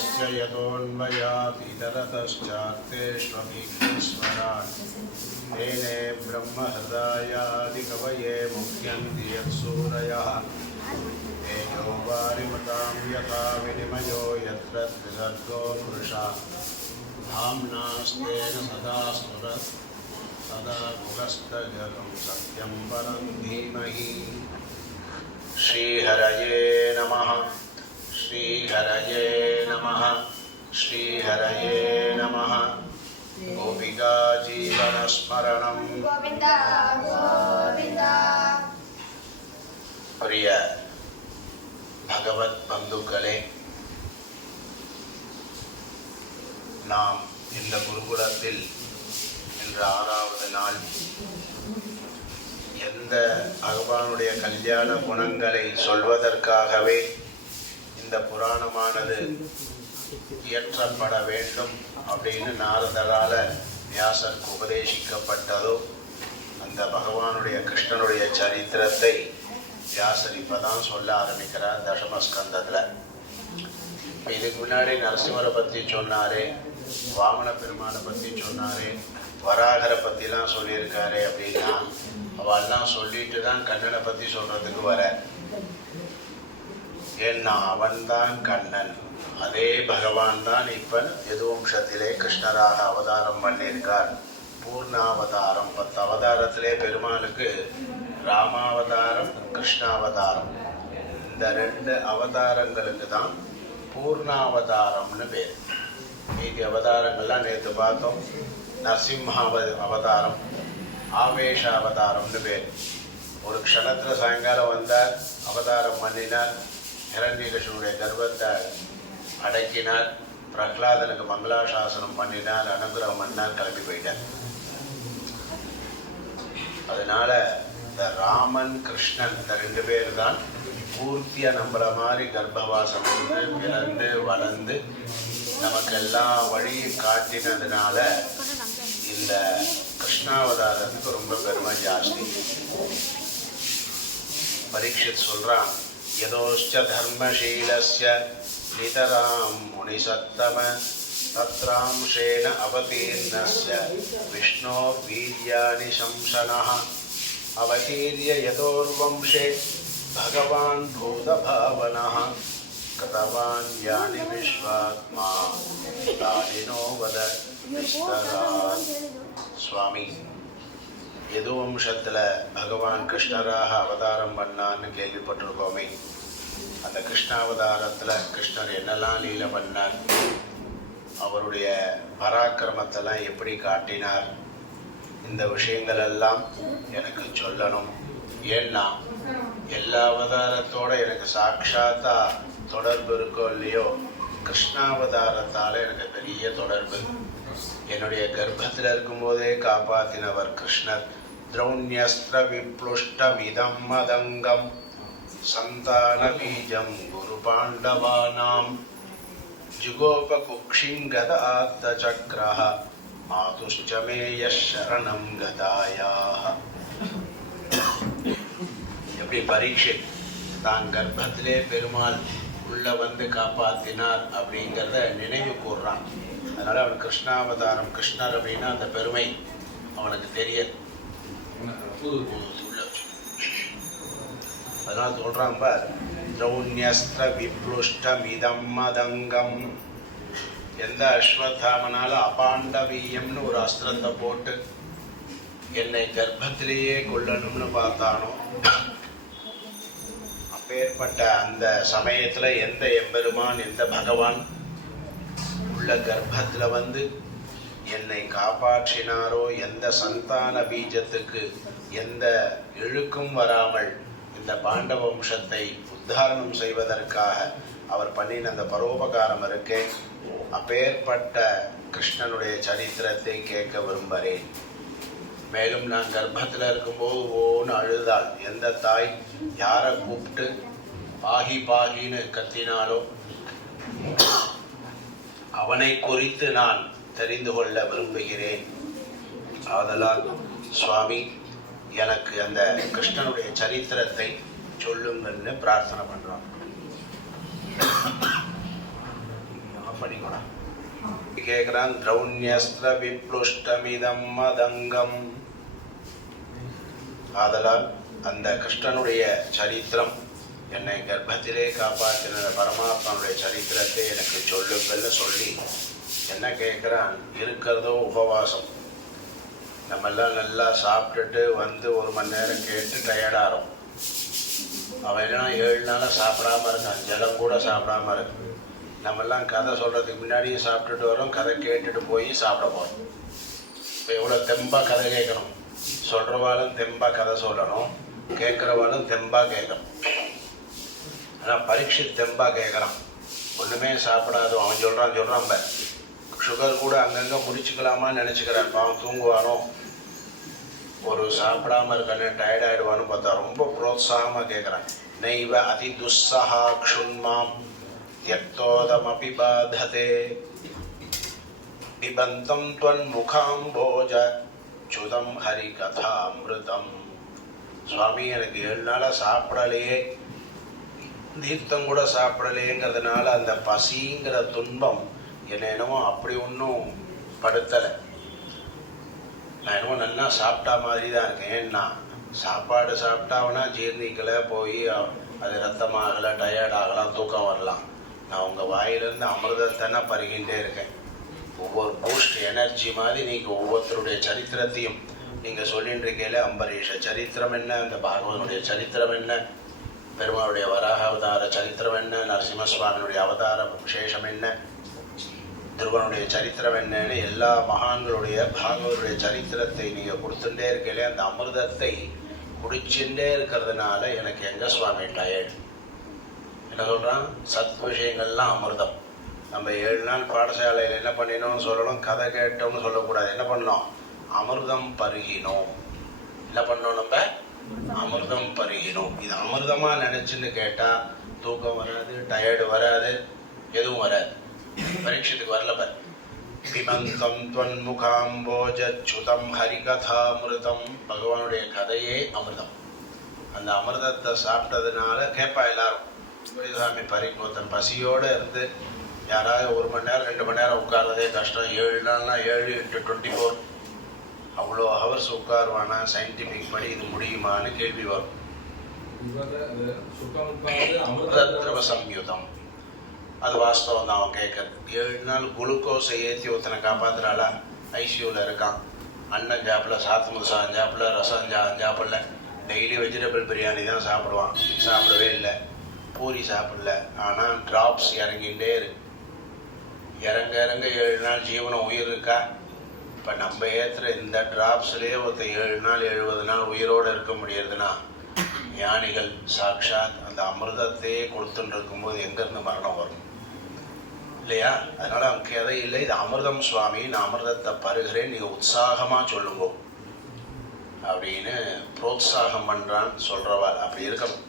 यस्य यतोऽन्वयात् इतरतश्चार्थेष्वभिघ्नस्वराट् तेने ब्रह्महृदायादिकवये मुह्यन्ति यत्सूरयः तेजो वारिमतां यथा विनिमयो यत्र त्रिसर्गो मृषा धाम्नास्तेन सदा स्फुरत् सदा मुखस्तजलं सत्यं परं धीमहि। श्रीहरये नमः। श्रीहरये नमः। श्रीहरये नमः। गोपिका जीवनस्मरणं गोविन्द गोविन्द। प्रिय भगवत बंधुक्களே, நாம் இந்த குருகுலத்தில் இன்று 6வது நாள் எந்த பகவானுடைய கல்யாண குணங்களை சொல்வதற்காகவே இந்த புராணமானது இயற்றப்பட வேண்டும் அப்படின்னு நாரதரால வியாசருக்கு உபதேசிக்கப்பட்டதோ அந்த பகவானுடைய கிருஷ்ணனுடைய சரித்திரத்தை வியாசர் இப்பதான் சொல்ல ஆரம்பிக்கிறார் தசமஸ்கந்தத்தில். இதுக்கு முன்னாடி நரசிம்மரை பற்றி சொன்னாரே, வாமன பெருமானை பற்றி சொன்னாரே, வராகரை பற்றிலாம் சொல்லியிருக்காரு அப்படின்னா அவெல்லாம் சொல்லிட்டு தான் கண்ணனை பற்றி சொல்றதுக்கு வர. ஏன்னா அவன்தான் கண்ணன், அதே பகவான் தான் இப்ப யதுவம்சத்திலே கிருஷ்ணராக அவதாரம் பண்ணியிருக்கார். பூர்ணாவதாரம் 10 அவதாரத்திலே பெருமாளுக்கு ராமாவதாரம் கிருஷ்ணாவதாரம், இந்த 2 அவதாரங்களுக்கு தான் பூர்ணாவதாரம்னு பேர். மீதி அவதாரங்கள்லாம் நேற்று பார்த்தோம். நரசிம்ம அவதாரம், ஆவேஷ அவதாரம்னு பேர். ஒரு க்ஷணத்துல சாயங்காலம் வந்தார், அவதாரம் பண்ணினார், ஹிரண்யகசிபுடைய கர்ப்பத்தை அடக்கினார், பிரகலாதனுக்கு மங்களாசாசனம் பண்ணினார், அனுகிரகம் பண்ணார், கிளம்பி போயிட்டார். அதனால இந்த ராமன் கிருஷ்ணன் இந்த 2 பேர் தான் பூர்த்தியா நம்புற மாதிரி கர்ப்பவாசம் வந்து பிறந்து வளர்ந்து நமக்கு எல்லா வழியும் காட்டினதுனால இந்த கிருஷ்ணாவதாரத்துக்கு ரொம்ப பெருமை ஜாஸ்தி. பரீட்சித் சொல்றான், யதோஷ்ச தர்மசீலஸ்ய நிதராம் முனிசத்தம தத்ராம்சேன அவதீர்ணஸ்ய விஷ்ணோ வீர்யானி சம்சனः அவதீர்ய யதோர்வம்சே பகவான் பூதபாவனः கதவான் யானி விஸ்வாத்மா தானினோ வத விஸ்தராத். சுவாமி, யதுவம்சத்துல பகவான் கிருஷ்ணராக அவதாரம் பண்ணான்னு கேள்விப்பட்டிருக்கோமே, அந்த கிருஷ்ணாவதாரத்துல கிருஷ்ணர் என்னெல்லாம் லீலை பண்ணார், அவருடைய பராக்கிரமத்தெல்லாம் எப்படி காட்டினார், இந்த விஷயங்கள் எல்லாம் எனக்கு சொல்லணும். ஏன்னா எல்லா அவதாரத்தோட எனக்கு சாட்சாத்தா தொடர்பு இருக்கோ இல்லையோ, கிருஷ்ணாவதாரத்தால எனக்கு பெரிய தொடர்பு. என்னுடைய கர்ப்பத்தில் இருக்கும்போதே காப்பாத்தினவர் கிருஷ்ணர். திரௌண்யஸ்திர விப்ளுஷ்டமிதம் மதங்கம் சந்தான பீஜம் குரு பாண்டவானாம் ஜுகோபகுக்ஷிங்கத ஆத்த சக்ரஹ மாதுஷ்சமேய சரணம் கதாயாஹ. எப்படி பரீட்சித் தான் கர்ப்பத்திலே பெருமாள் உள்ள வந்து காப்பாத்தினார் அப்படிங்கிறத நினைவு கூர்றான். அதனால அவன் கிருஷ்ணாவதாரம், கிருஷ்ணர் அப்படின்னா அந்த பெருமை அவனுக்கு தெரியாது. அதனால சொல்றான் பார், திரௌண்யஸ்திர விப்ளுஷ்டமிதம் மதங்கம். எந்த அஸ்வத்தாமனால அபாண்டவீயம்னு ஒரு அஸ்திரத்தை போட்டு என்னை கர்ப்பத்திலேயே கொல்லணும்னு பார்த்தானோ, அப்பேற்பட்ட அந்த சமயத்துல எந்த எம்பெருமான், எந்த பகவான் உள்ள கர்ப்பத்துல வந்து என்னை காப்பாற்றினாரோ, எந்த சந்தான பீஜத்துக்கு எந்த இழுக்கும் வராமல் இந்த பாண்டவ வம்சத்தை உத்தாரணம் செய்வதற்காக அவர் பண்ணின அந்த பரோபகாரம் இருக்கே, அப்பேற்பட்ட கிருஷ்ணனுடைய சரித்திரத்தை கேட்க விரும்புகிறேன். மேலும் நான் கர்ப்பத்தில் இருக்கும்போது ஓன்னு அழுதாள். எந்த தாய் யாரை கூப்பிட்டு பாகி பாகின்னு கத்தினாலோ அவனை குறித்து நான் தெரிந்து கொள்ள விரும்புகிறேன். ஆதலால் சுவாமி, எனக்கு அந்த கிருஷ்ணனுடைய சரித்திரத்தை சொல்லுங்கன்னு பிரார்த்தனை பண்றான். பண்ணிக்கூடாது. கேட்குறான், திரௌண்யஸ்திர விப்ளுஷ்டமிதம் மதங்கம். ஆதலால் அந்த கிருஷ்ணனுடைய சரித்திரம், என்னை கர்ப்பத்திலே காப்பாற்றின பரமாத்மனுடைய சரித்திரத்தை எனக்கு சொல்லுங்கள்னு சொல்லி என்ன கேட்குறான். இருக்கிறதோ உபவாசம். நம்மெல்லாம் நல்லா சாப்பிட்டுட்டு வந்து 1 மணி நேரம் கேட்டு டயர்டாகிறோம். அவன் எல்லாம் 7 நாளாக சாப்பிடாம இருக்கான், ஜலம் கூட சாப்பிடாம இருக்கு. நம்மெல்லாம் கதை சொல்கிறதுக்கு முன்னாடியும் சாப்பிட்டுட்டு வரோம், கதை கேட்டுட்டு போய் சாப்பிட போகிறோம். இப்போ எவ்வளோ தெம்பாக கதை கேட்கணும். சொல்கிறவாளும் தெம்பாக கதை சொல்லணும், கேட்குறவாளும் தெம்பாக கேட்கணும். ஆனால் பரீட்சித் தெம்பாக கேட்குறான், ஒன்றுமே சாப்பிடாதோ. அவன் சொல்கிறான் பார், சுகர் கூட அங்கங்கே முடிச்சுக்கலாமான்னு நினச்சிக்கிறான். அவன் தூங்குவானோ, ஒரு சாப்பிடாம இருக்கானே டயர்டாயிடுவான்னு பார்த்தா ரொம்ப புரோத்சாகமாக கேட்குறான். நைவ அதி துஸ்ஸஹா க்ஷுன்மாம் த்யக்தோதமபி பாததே பிபந்தம் த்வன் முகாம்போஜ சுதம் ஹரி கதாமிருதம். சுவாமி, எனக்கு 7 நாளாக சாப்பிடலையே, தீர்த்தம் கூட சாப்பிடலையேங்கிறதுனால அந்த பசிங்கிற துன்பம் என்னை என்னமோ அப்படி ஒன்றும் படுத்தலை. நான் என்னமோ நல்லா சாப்பிட்டா மாதிரி தான் இருக்கேன். ஏன்னா சாப்பாடு சாப்பிட்டாவனா ஜீர்ணிக்கலை, போய் அது ரத்தமாகலை, டயர்ட் ஆகலாம், தூக்கம் வரலாம். நான் உங்கள் வாயிலிருந்து அமிர்தத்தானே பருகின்றே இருக்கேன். ஒவ்வொரு பூஸ்ட் எனர்ஜி மாதிரி நீங்கள் ஒவ்வொருத்தருடைய சரித்திரத்தையும் நீங்கள் சொல்லிட்டு இருக்கையில், அம்பரீஷ சரித்திரம் என்ன, அந்த பாகவதனுடைய சரித்திரம் என்ன, பெருமாளுடைய வராக அவதார சரித்திரம் என்ன, நரசிம்மசுவாமியுடைய அவதார விசேஷம் என்ன, துருவனுடைய சரித்திரம் என்னன்னு எல்லா மகான்களுடைய பாகவருடைய சரித்திரத்தை நீங்கள் கொடுத்துட்டே இருக்கையிலே அந்த அமிர்தத்தை குடிச்சுட்டே இருக்கிறதுனால எனக்கு எங்க சுவாமி டயர்டு. என்ன சொல்கிறான், சத் விஷயங்கள்லாம் அமிர்தம். நம்ம 7 நாள் பாடசாலையில் என்ன பண்ணினோம்னு சொல்லணும், கதை கேட்டோம்னு சொல்லக்கூடாது. என்ன பண்ணோம், அமிர்தம் பருகினோம். என்ன பண்ணோம், நம்ம அமிர்தம் பருகினோம். இது அமிர்தமாக நினச்சின்னு கேட்டால் தூக்கம் வராது, டயர்டு வராது, எதுவும் வராது. பரீட்சத்துக்கு வரல பார். பிமந்தம் துவன் முகாம்போஜுதம் ஹரிகதாமிருதம். பகவானுடைய கதையே அமிர்தம். அந்த அமிர்தத்தை சாப்பிட்டதுனால கேட்பா எல்லாரும், சாமி பரிகோத்தன் பசியோடு இருந்து யாராவது 1 மணி நேரம் 2 மணி நேரம் உட்கார்றதே கஷ்டம். 7 நாள்னா 7 × 24 அவ்வளோ ஹவர்ஸ் உட்காருவானா, சயின்டிஃபிக் படி இது முடியுமான்னு கேள்வி வரும். அமிர்தத்ரவ சம்யுதம், அது வாஸ்தவம் தான். அவன் கேட்கறது 7 நாள் குளுக்கோஸை ஏற்றி ஒருத்தனை காப்பாற்றுறாளா, ஐசியூவில் இருக்கான், அண்ணன் சாப்பிடல, சாத்துமுது சாப்பிடல, ரசம் சாப்பிடல, டெய்லி வெஜிடபிள் பிரியாணி தான் சாப்பிடுவான், சாப்பிடவே இல்லை, பூரி சாப்பிடல. ஆனால் ட்ராப்ஸ் இறங்கிகிட்டே இருக்கு. இறங்க 7 நாள் ஜீவனம் உயிர் இருக்கா? இப்போ நம்ம ஏற்றுற இந்த ட்ராப்ஸ்லேயே ஒருத்தர் 7 நாள் 70 நாள் உயிரோடு இருக்க முடியறதுன்னா, ஞானிகள் சாட்சாத் அந்த அமிர்தத்தையே கொடுத்துட்டு இருக்கும்போது எங்கேருந்து மரணம் வரும் இல்லையா? அதனால் அவன் கதை இல்லை, இது அமிர்தம் சுவாமி, நான் அமிர்தத்தை பருகிறேன், நீங்கள் உற்சாகமாக சொல்லுங்க அப்படின்னு புரோத்சாகம் பண்ணுறான் சொல்கிறவாள். அப்படி இருக்கணும்.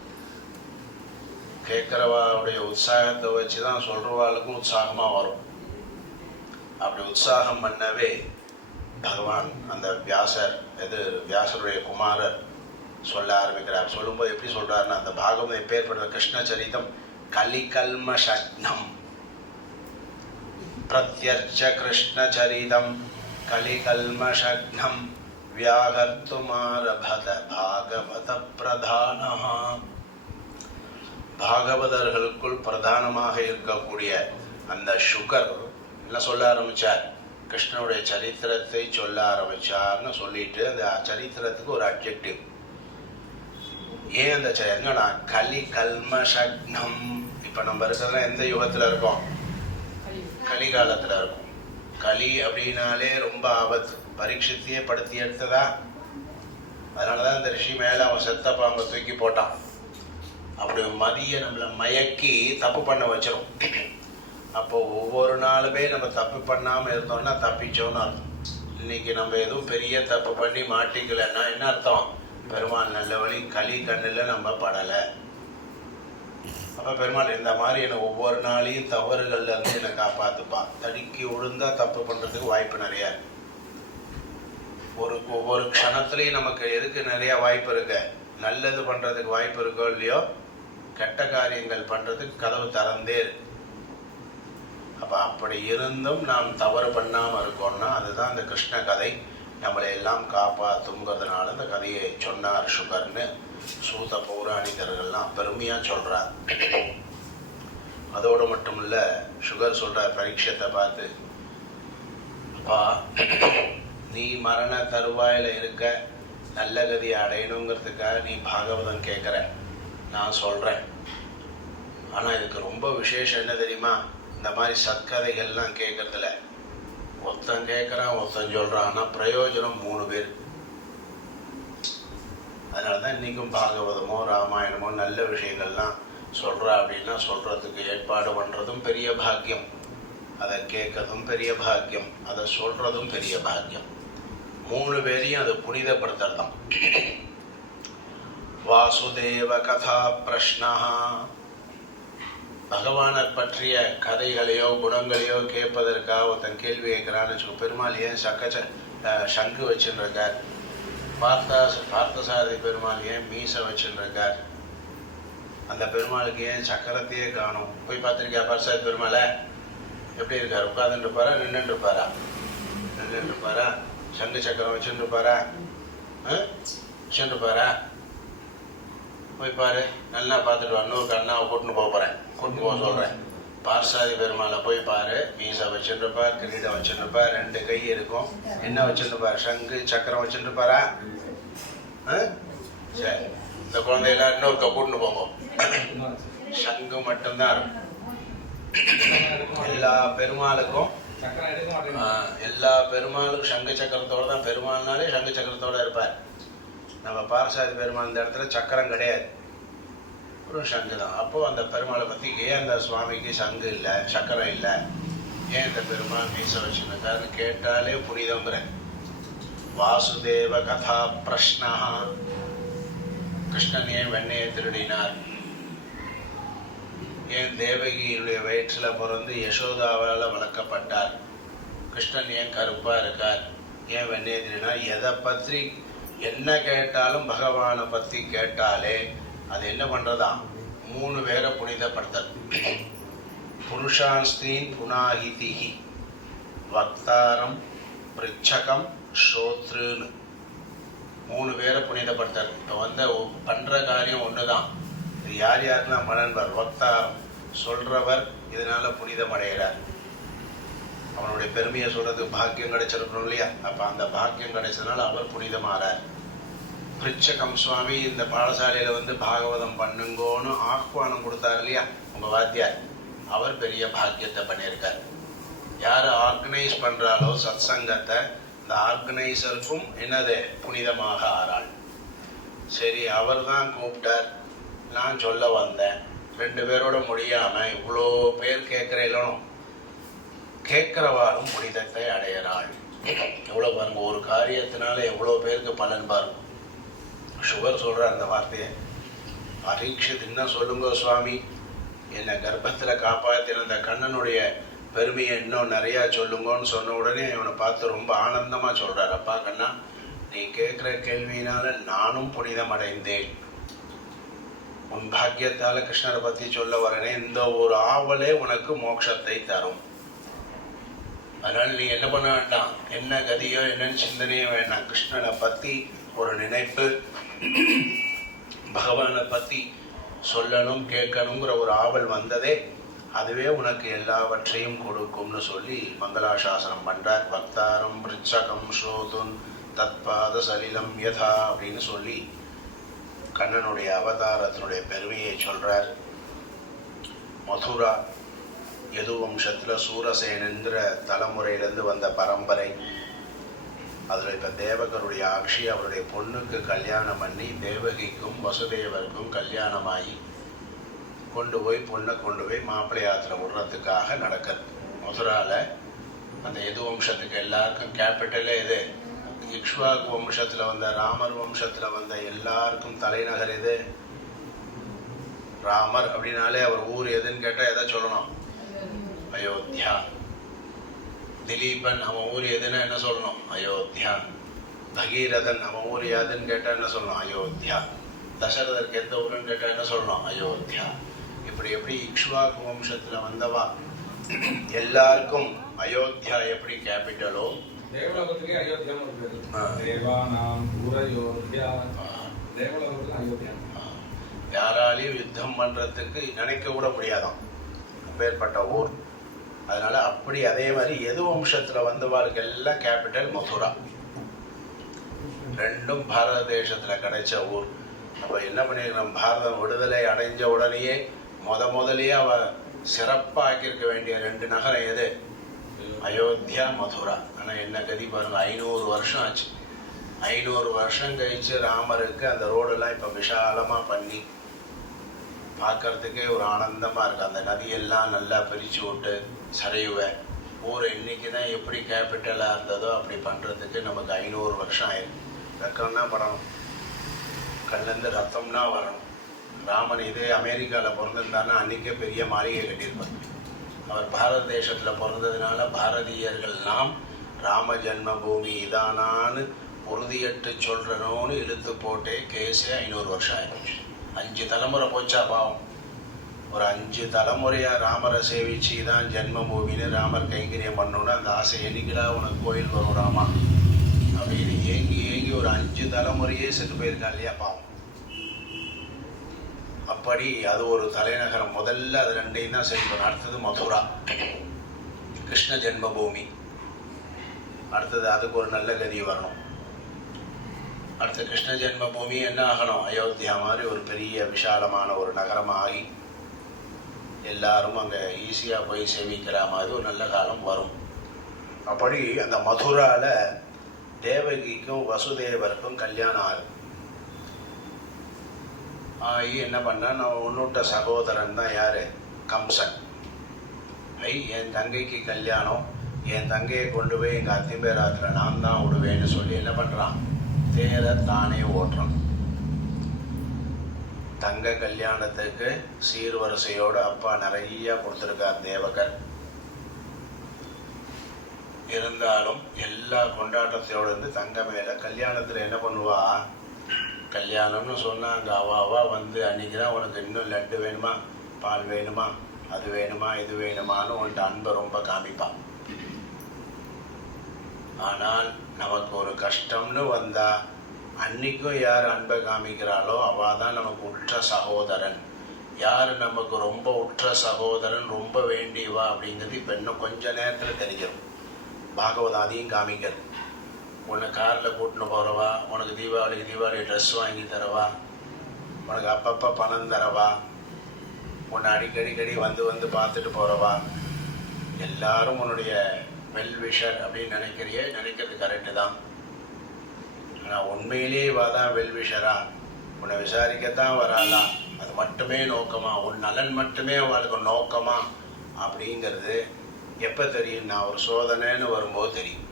கேட்குறவாளுடைய உற்சாகத்தை வச்சு தான் சொல்கிறவாளுக்கும் உற்சாகமாக வரும். அப்படி உற்சாகம் பண்ணவே பகவான் அந்த வியாசருடைய குமாரர் சொல்ல ஆரம்பிக்கிறார். சொல்லும்போது எப்படி சொல்கிறாருன்னா, அந்த பாகவதம் எப்பேற்பட்ட கிருஷ்ண சரிதம், கலிகல்மஷக்னம் பிரத்யர்ச்ச கிருஷ்ண சரிதம் கலிகல்மஷக்னம் வியாகர்த்துமாரபத பாகவத பிரதானஹா. பாகவதர்களுக்குள் பிரதானமாக இருக்கக்கூடிய அந்த சுகர் என்ன சொல்ல ஆரம்பித்தார், கிருஷ்ணனுடைய சரித்திரத்தை சொல்ல ஆரம்பித்தார்னு சொல்லிட்டு அந்த சரித்திரத்துக்கு ஒரு அட்ஜெக்டிவ். ஏன் அந்த என்னன்னா கலி கல்மஷக்னம். இப்போ நம்ம இருக்கிறதுலாம் எந்த யுகத்தில் இருக்கோம், கலிகாலத்தில் இருக்கும். கலி அப்படின்னாலே ரொம்ப ஆபத்து. பரீட்சத்தையே படுத்தி எடுத்ததா, அதனால தான் இந்த ரிஷி மேலே அவன் செத்த பாம்பை தூக்கி போட்டான். அப்படி மதிய நம்மளை மயக்கி தப்பு பண்ண வச்சிடும். அப்போ ஒவ்வொரு நாளுமே நம்ம தப்பு பண்ணாமல் இருந்தோம்னா தப்பிச்சோன்னு அர்த்தம். இன்னைக்கு நம்ம எதுவும் பெரிய தப்பு பண்ணி மாட்டிக்கலைன்னா என்ன அர்த்தம், பெருமாள் நல்ல வழி களி கண்ணில் நம்ம படலை. அப்போ பெருமாள் இந்த மாதிரி என்னை ஒவ்வொரு நாளையும் தவறுகள்ல இருந்து என்னை காப்பாற்றுப்பா. தடுக்கி விழுந்தா தப்பு பண்ணுறதுக்கு வாய்ப்பு நிறையா இருக்கு. ஒவ்வொரு க்ஷணத்துலையும் நமக்கு எதுக்கு நிறையா வாய்ப்பு இருக்கு, நல்லது பண்ணுறதுக்கு வாய்ப்பு இருக்கோ இல்லையோ, கெட்ட காரியங்கள் பண்ணுறதுக்கு கதவு திறந்தே இருக்கு. அப்போ அப்படி இருந்தும் நாம் தவறு பண்ணாமல் இருக்கோம்னா அதுதான் அந்த கிருஷ்ண கதை நம்மளை எல்லாம் காப்பாற்றுங்கிறதுனால இந்த கதையை சொன்னார் சுகர்னு சூத பௌராணிகர்கள்லாம் பெருமையாக சொல்கிறார். அதோடு மட்டும் இல்லை, சுகர் சொல்கிறார் பரீட்சத்தை பார்த்து, அப்பா நீ மரண தருவாயில் இருக்க, நல்ல கதியை அடையணுங்கிறதுக்காக நீ பாகவதம் கேட்குற, நான் சொல்கிறேன். ஆனால் இதுக்கு ரொம்ப விசேஷம் என்ன தெரியுமா? இந்த மாதிரி சத்கதைகள்லாம் கேட்கறதில்ல. ஒருத்தன் கேட்குறான், ஒருத்தன் சொல்கிறான், ஆனால் பிரயோஜனம் 3 பேர். அதனால தான் இன்றைக்கும் பாகவதமோ ராமாயணமோ நல்ல விஷயங்கள்லாம் சொல்கிறா அப்படின்னா சொல்கிறதுக்கு ஏற்பாடு பண்ணுறதும் பெரிய பாக்கியம், அதை கேட்கறதும் பெரிய பாக்கியம், அதை சொல்கிறதும் பெரிய பாக்கியம். 3 பேரையும் அது புனிதப்படுத்தலாம். வாசுதேவ கதா பிரஷ்னா, பகவானை பற்றிய கதைகளையோ குணங்களையோ கேட்பதற்காக ஒருத்தன் கேள்வி கேட்குறான்னு வச்சுக்கோ. பெருமாள் ஏன் சங்கு வச்சுன்னு இருக்கார்? பார்த்தசாரதி பெருமாள் ஏன் மீசை வச்சுன்னு இருக்கார்? அந்த பெருமாளுக்கு ஏன் சக்கரத்தையே காணும்? போய் பார்த்துருக்கியா பார்த்தசாரதி பெருமாளை? எப்படி இருக்கார்? உட்காந்துட்டு இருப்பாரா, நின்றுட்டு இருப்பாரா? நின்றுட்டு இருப்பாரா? சங்கு சக்கரம் வச்சுட்டு இருப்பாரா? வச்சுட்டு இருப்பாரா? போய் பாரு, நல்லா பார்த்துட்டு வா. இன்னொரு அண்ணாவை கூட்டின்னு போக போகிறேன், கூட்டின்னு போக சொல்கிறேன். பார்சாதி பெருமாளை போய் பாரு, மீசை வச்சுருப்பார், கிரீடம் வச்சுருப்பார், 2 கை இருக்கும். என்ன வச்சுருப்பார்? சங்கு சக்கரம் வச்சுருப்பாரா? சரி, இந்த குழந்தையெல்லாம் இன்னொருக்க கூட்டின்னு போவோம். சங்கு மட்டும்தான் இருக்கும். எல்லா பெருமாளுக்கும் சங்கு சக்கரத்தோடு தான். பெருமாள்னாலே சங்கு சக்கரத்தோடு இருப்பார். நம்ம பார்சாதி பெருமாள் இந்த இடத்துல சக்கரம் கிடையாது, ஒரு சங்கு தான். அப்போது அந்த பெருமாளை பற்றி ஏன் அந்த சுவாமிக்கு சங்கு இல்லை, சக்கரம் இல்லை, ஏன் இந்த பெருமாள் மீச வச்சுருக்காருன்னு கேட்டாலே புனிதங்கிற. வாசுதேவ கதா பிரஷ்னா, கிருஷ்ணன் ஏன் வெண்ணையை திருடினார்? ஏன் தேவகியுடைய வயிற்றில் பிறந்து யசோதாவால் வளர்க்கப்பட்டார்? கிருஷ்ணன் ஏன் கருப்பாக இருக்கார்? ஏன் வெண்ணையை திருடினார்? எதை பற்றி என்ன கேட்டாலும் பகவானை பற்றி கேட்டாலே அது என்ன பண்ணுறதாம்? 3 பேரை புனிதப்படுத்தல். புருஷான் ஸ்திரீன் புனாஹிதிஹி, வக்தாரம், பிருச்சகம், ஸ்ரோத்ருன்னு 3 பேரை புனிதப்படுத்தல். இப்போ பண்ணுற காரியம் ஒன்று தான். இது யார் யாருக்கெல்லாம் மனன்பர்? வக்தாரம், சொல்கிறவர் இதனால புனிதம் அடைகிறார். அவனுடைய பெருமையை சொல்கிறதுக்கு பாக்கியம் கிடைச்சிருக்கணும் இல்லையா? அப்போ அந்த பாக்கியம் கிடைச்சதுனால அவர் புனிதமாகிறார். பிருச்சகம் சுவாமி இந்த பாடசாலையில் பாகவதம் பண்ணுங்கோன்னு ஆஹ்வானம் கொடுத்தார் இல்லையா உங்கள் வாத்தியார், அவர் பெரிய பாக்கியத்தை பண்ணியிருக்கார். யார் ஆர்கனைஸ் பண்ணுறாலோ சத் சங்கத்தை, இந்த ஆர்கனைசருக்கும் என்னது புனிதமாக ஆறாள். சரி, அவர் தான் கூப்பிட்டார், நான் சொல்ல வந்தேன். 2 பேரோட முடியாமல் இவ்வளோ பேர் கேட்குறேனும் கேட்குறவாளும் புனிதத்தை அடையிறாள். எவ்வளோ பாருங்க, ஒரு காரியத்தினால எவ்வளோ பேருக்கு பலன் பாருங்க. சுகர் சொல்கிற அந்த வார்த்தையை பரீட்சித் என்ன சொல்லுங்க சுவாமி, என்னை கர்ப்பத்தில் காப்பாற்றின அந்த கண்ணனுடைய பெருமையை இன்னும் நிறையா சொல்லுங்கன்னு சொன்ன உடனே இவனை பார்த்து ரொம்ப ஆனந்தமாக சொல்கிறார். அப்பா கண்ணா, நீ கேட்குற கேள்வியினால நானும் புனிதம் அடைந்தேன். உன் பாக்கியத்தால் கிருஷ்ணரை பற்றி சொல்ல வரனே, இந்த ஒரு ஆவலே உனக்கு மோட்சத்தை தரும். அதனால் நீ என்ன பண்ண வேண்டாம், என்ன கதியோ என்னன்னு சிந்தனையோ வேண்டாம். கிருஷ்ணனை பற்றி ஒரு நினைப்பு, பகவானை பற்றி சொல்லணும் கேட்கணுங்கிற ஒரு ஆவல் வந்ததே, அதுவே உனக்கு எல்லாவற்றையும் கொடுக்கும்னு சொல்லி மங்களாசாசனம் பண்ணுறார். பக்தாரம் பிருச்சகம் ஸ்ரோதுன் தத்பாத சலிலம் யதா அப்படின்னு சொல்லி கண்ணனுடைய அவதாரத்தினுடைய பெருமையை சொல்கிறார். மதுரா யது வம்சத்தில் சூரசேனன்ற தலைமுறையிலேருந்து வந்த பரம்பரை. அதில் இப்போ தேவகருடைய ஆட்சி, அவருடைய பொண்ணுக்கு கல்யாணம் பண்ணி தேவகிக்கும் வசுதேவருக்கும் கல்யாணமாகி பொண்ணை கொண்டு போய் மாப்பிள்ளை ஆற்றுல விடுறதுக்காக நடக்கிறது. மதுராவில் அந்த எது வம்சத்துக்கு எல்லாருக்கும் கேபிட்டலே இது. இக்ஷ்வாகு வம்சத்தில் வந்த, ராமர் வம்சத்தில் வந்த எல்லாருக்கும் தலைநகர் எது? ராமர் அப்படின்னாலே அவர் ஊர் எதுன்னு கேட்டால் எதை சொல்லணும்? அயோத்தியா. திலீபன் அவன் ஊர் எதுன்னா என்ன சொல்லணும்? அயோத்தியா. பகீரதன் அவன் ஊர் யாதுன்னு கேட்டால் என்ன சொல்லணும்? அயோத்தியா. தசரதற்கு எந்த ஊருன்னு கேட்டால் என்ன சொல்லணும்? அயோத்தியா. இப்படி எப்படி இக்ஷ்வாகு வம்சத்தில் வந்தவா எல்லாருக்கும் அயோத்தியா எப்படி கேபிட்டலோ, தேவலோகத்துக்கே அயோத்தியான்னு ஒரு பேரு. தேவானாம் புரயோத்யா, தேவலோகத்துக்கு அயோத்தியா. யாராலையும் யுத்தம் பண்றதுக்கு நினைக்க கூட முடியாதாம் அப்பேற்பட்ட ஊர். அதனால அப்படி அதே மாதிரி எது வம்சத்துல வந்தவாளுக்கு எல்லாம் கேபிட்டல் மதுரா. ரெண்டும் பாரத தேசத்துல கிடைச்ச ஊர். அப்ப என்ன பண்ணிருக்கோம், பாரதம் விடுதலை அடைஞ்ச உடனேயே முதலையே அவ சிறப்பா ஆக்கியிருக்க வேண்டிய ரெண்டு நகரம் எது? அயோத்தியா, மதுரா. ஆனா என்ன கதி பாருங்க, 500 வருஷம் ஆச்சு. 500 வருஷம் கழிச்சு ராமருக்கு அந்த ரோடெல்லாம் இப்ப விஷாலமா பண்ணி பார்க்கறதுக்கே ஒரு ஆனந்தமா இருக்கு. அந்த நதியெல்லாம் நல்லா பிரிச்சு விட்டு சரையுவ ஊரை இன்னைக்குதான் எப்படி கேபிட்டலா இருந்ததோ அப்படி பண்றதுக்கு நமக்கு 500 வருஷம் ஆயிருக்கு. ரத்தம்னா படணும், கண்ணிலிருந்து ரத்தம்னா வரணும். ராமன் இதே அமெரிக்கால பிறந்திருந்தாருன்னா அன்னைக்கே பெரிய மாளிகை கட்டியிருப்பார். அவர் பாரத தேசத்துல பிறந்ததுனால பாரதியர்கள் நாம் ராம ஜென்ம பூமி இதானான்னு உறுதியட்டு சொல்றனோன்னு இழுத்து போட்டே கேஸே 500 வருஷம் ஆயிடுச்சு. 5 தலைமுறை போச்சா பாவம். ஒரு 5 தலைமுறையா ராமரை சேவிச்சு இதான் ஜென்ம பூமின்னு ராமர் கைங்கரியம் பண்ணணும்னு அந்த ஆசை என்னைக்குடா உனக்கு கோயில் வரும் ராமா அப்படின்னு ஏங்கி ஒரு 5 தலைமுறையே செத்து போயிருக்கா இல்லையா பாவம். அப்படி அது ஒரு தலைநகரம். முதல்ல அது ரெண்டையும் தான் சரி பண்ணும். அடுத்தது மதுரா, கிருஷ்ண ஜென்மபூமி. அடுத்தது அதுக்கு ஒரு நல்ல கதி வரணும். அடுத்த கிருஷ்ண ஜென்மபூமி என்ன ஆகணும், அயோத்தியா மாதிரி ஒரு பெரிய விஷாலமான ஒரு நகரம் ஆகி எல்லாரும் அங்க ஈஸியா போய் சேவிக்கிற மாதிரி ஒரு நல்ல காலம் வரும். அப்படி அந்த மதுரால தேவகிக்கும் வசுதேவருக்கும் கல்யாணம் ஆகுது. ஆகி என்ன பண்ணா, நான் உன்னுட்ட சகோதரன் தான் யாரு, கம்சன். என் தங்கைக்கு கல்யாணம், என் தங்கையை கொண்டு போய் எங்க அத்திம்பேராத்துல நான் தான் விடுவேன்னு சொல்லி என்ன பண்றான், தேரை தானே ஓட்டுறான். தங்க கல்யாணத்துக்கு சீர்வரிசையோட அப்பா நிறைய கொடுத்துருக்கார் தேவகர். இருந்தாலும் எல்லா கொண்டாட்டத்தையோட இருந்து தங்க மேல கல்யாணத்துல என்ன பண்ணுவா, கல்யாணம்னு சொன்னா அங்க அவாவா வந்து அன்னைக்குதான் உனக்கு இன்னும் லட்டு வேணுமா, பால் வேணுமா, அது வேணுமா, இது வேணுமான்னு உன்ட்டு அன்பை ரொம்ப காமிப்பான். ஆனால் நமக்கு ஒரு கஷ்டம்னு வந்தா அன்னைக்கும் யார் அன்பை காமிக்கிறாளோ அவாதான் நமக்கு உற்ற சகோதரன். யாரு நமக்கு ரொம்ப உற்ற சகோதரன், ரொம்ப வேண்டியவா அப்படிங்கிறது இப்ப இன்னும் கொஞ்ச நேரத்துல தெரிஞ்சிடும். பாகவதம் அதையும் காமிக்கிறது. உன்னை காரில் கூட்டின்னு போகிறவா, உனக்கு தீபாவளி ட்ரெஸ் வாங்கி தரவா, உனக்கு அப்பப்போ பணம் தரவா, உன்னை அடிக்கடி வந்து பார்த்துட்டு போகிறவா, எல்லாரும் உன்னுடைய வெல்விஷர் அப்படின்னு நினைக்கிறது கரெக்டு தான். ஆனால் உண்மையிலேயே வாதான் வெல்விஷரா, உன்னை விசாரிக்கத்தான் வராளா, அது மட்டுமே நோக்கமா, உன் நலன் மட்டுமே அவளுக்கு நோக்கமா அப்படிங்கிறது எப்போ தெரியும், நான் ஒரு சோதனைன்னு வரும்போது தெரியும்.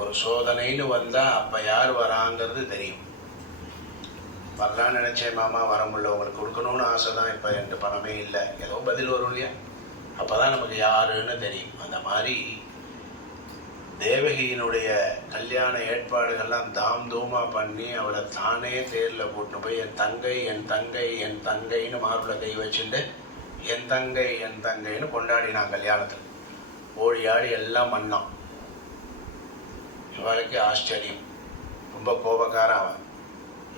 ஒரு சோதனைன்னு வந்தா அப்ப யார் வராங்கிறது தெரியும். வரலான்னு நினைச்சேன் மாமா, வர முடியல, உங்களுக்கு கொடுக்கணும்னு ஆசை தான், இப்ப என்கிட்ட பணமே இல்லை, ஏதோ பதில் வரும் இல்லையா, அப்பதான் நமக்கு யாருன்னு தெரியும். அந்த மாதிரி தேவகியினுடைய கல்யாண ஏற்பாடுகள்லாம் தாம் தூமா பண்ணி அவளை தானே தேர்ல கூட்டு போய் என் தங்கை என் தங்கை என் தங்கைன்னு மார்புல கை வச்சுட்டு என் தங்கைன்னு கொண்டாடினான் கல்யாணத்தில். ஓடி ஆடி எல்லாம் பண்ணான். இவளுக்கு ஆச்சரியம், ரொம்ப கோபக்காரன் அவன்.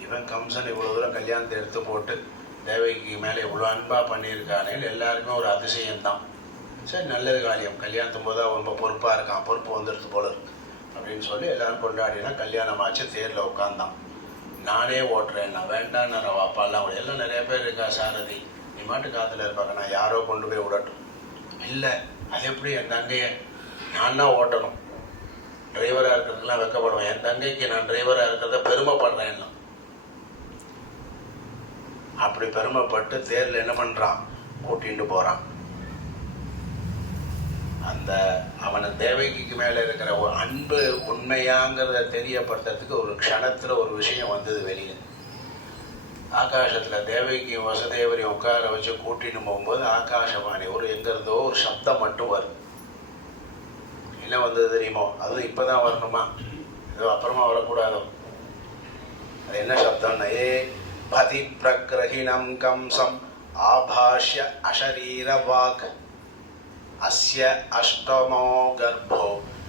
இவன் கம்சன் இவ்வளவு தூரம் கல்யாணத்தை எடுத்து போட்டு தேவகிக்கு மேலே இவ்வளோ அன்பா பண்ணியிருக்கானே எல்லாருக்குமே ஒரு அதிசயம்தான். சரி, நல்லது காரியம், கல்யாணத்தும் போது ரொம்ப பொறுப்பா இருக்கான், பொறுப்பு வந்துடுது போல இருக்கு அப்படின்னு சொல்லி எல்லாரும் கொண்டாடினா கல்யாணம் ஆச்சு. தேர்ல உட்காந்தான். நானே ஓட்டுறேன், நான் வேண்டான்னு அப்பாலாம் எல்லாம் நிறைய பேர் இருக்கா சாரதி, நீ மாட்டு காத்துல இருப்பாங்க, நான் யாரோ கொண்டு போய் விடட்டும். இல்லை, அது எப்படி என் தங்கைய நான் தான் ஓட்டணும், டிரைவரா இருக்கிறதுலாம் வெக்கப்படுவேன், என் தங்கைக்கு நான் டிரைவரா இருக்கிறத பெருமைப்படுறேன். அப்படி பெருமைப்பட்டு தேர்ல என்ன பண்றான், கூட்டிட்டு போறான். அந்த அவன தேவகிக்கு மேல இருக்கிற ஒரு அன்பு உண்மையாங்கிறத தெரியப்படுத்துறதுக்கு ஒரு க்ஷணத்துல ஒரு விஷயம் வந்தது வெளியில. ஆகாசத்துல தேவகிக்கு வசுதேவரையும் உட்கார வச்சு கூட்டிட்டு போகும்போது ஆகாசவாணி ஒரு எங்க இருந்தோ ஒரு சப்தம் மட்டும் வரும். என்ன வந்தது தெரியுமோ, அதுவும் இப்பதான் வரணுமா, ஏதோ அப்புறமா வரக்கூடாதோ. அது என்ன சப்தம்னா, ஏ பதி பிரகிரஹிணம் கம்சம் ஆபாஷ்ய அஷரீரவாக் அஸ்ய அஷ்டமோ கர்ப்போ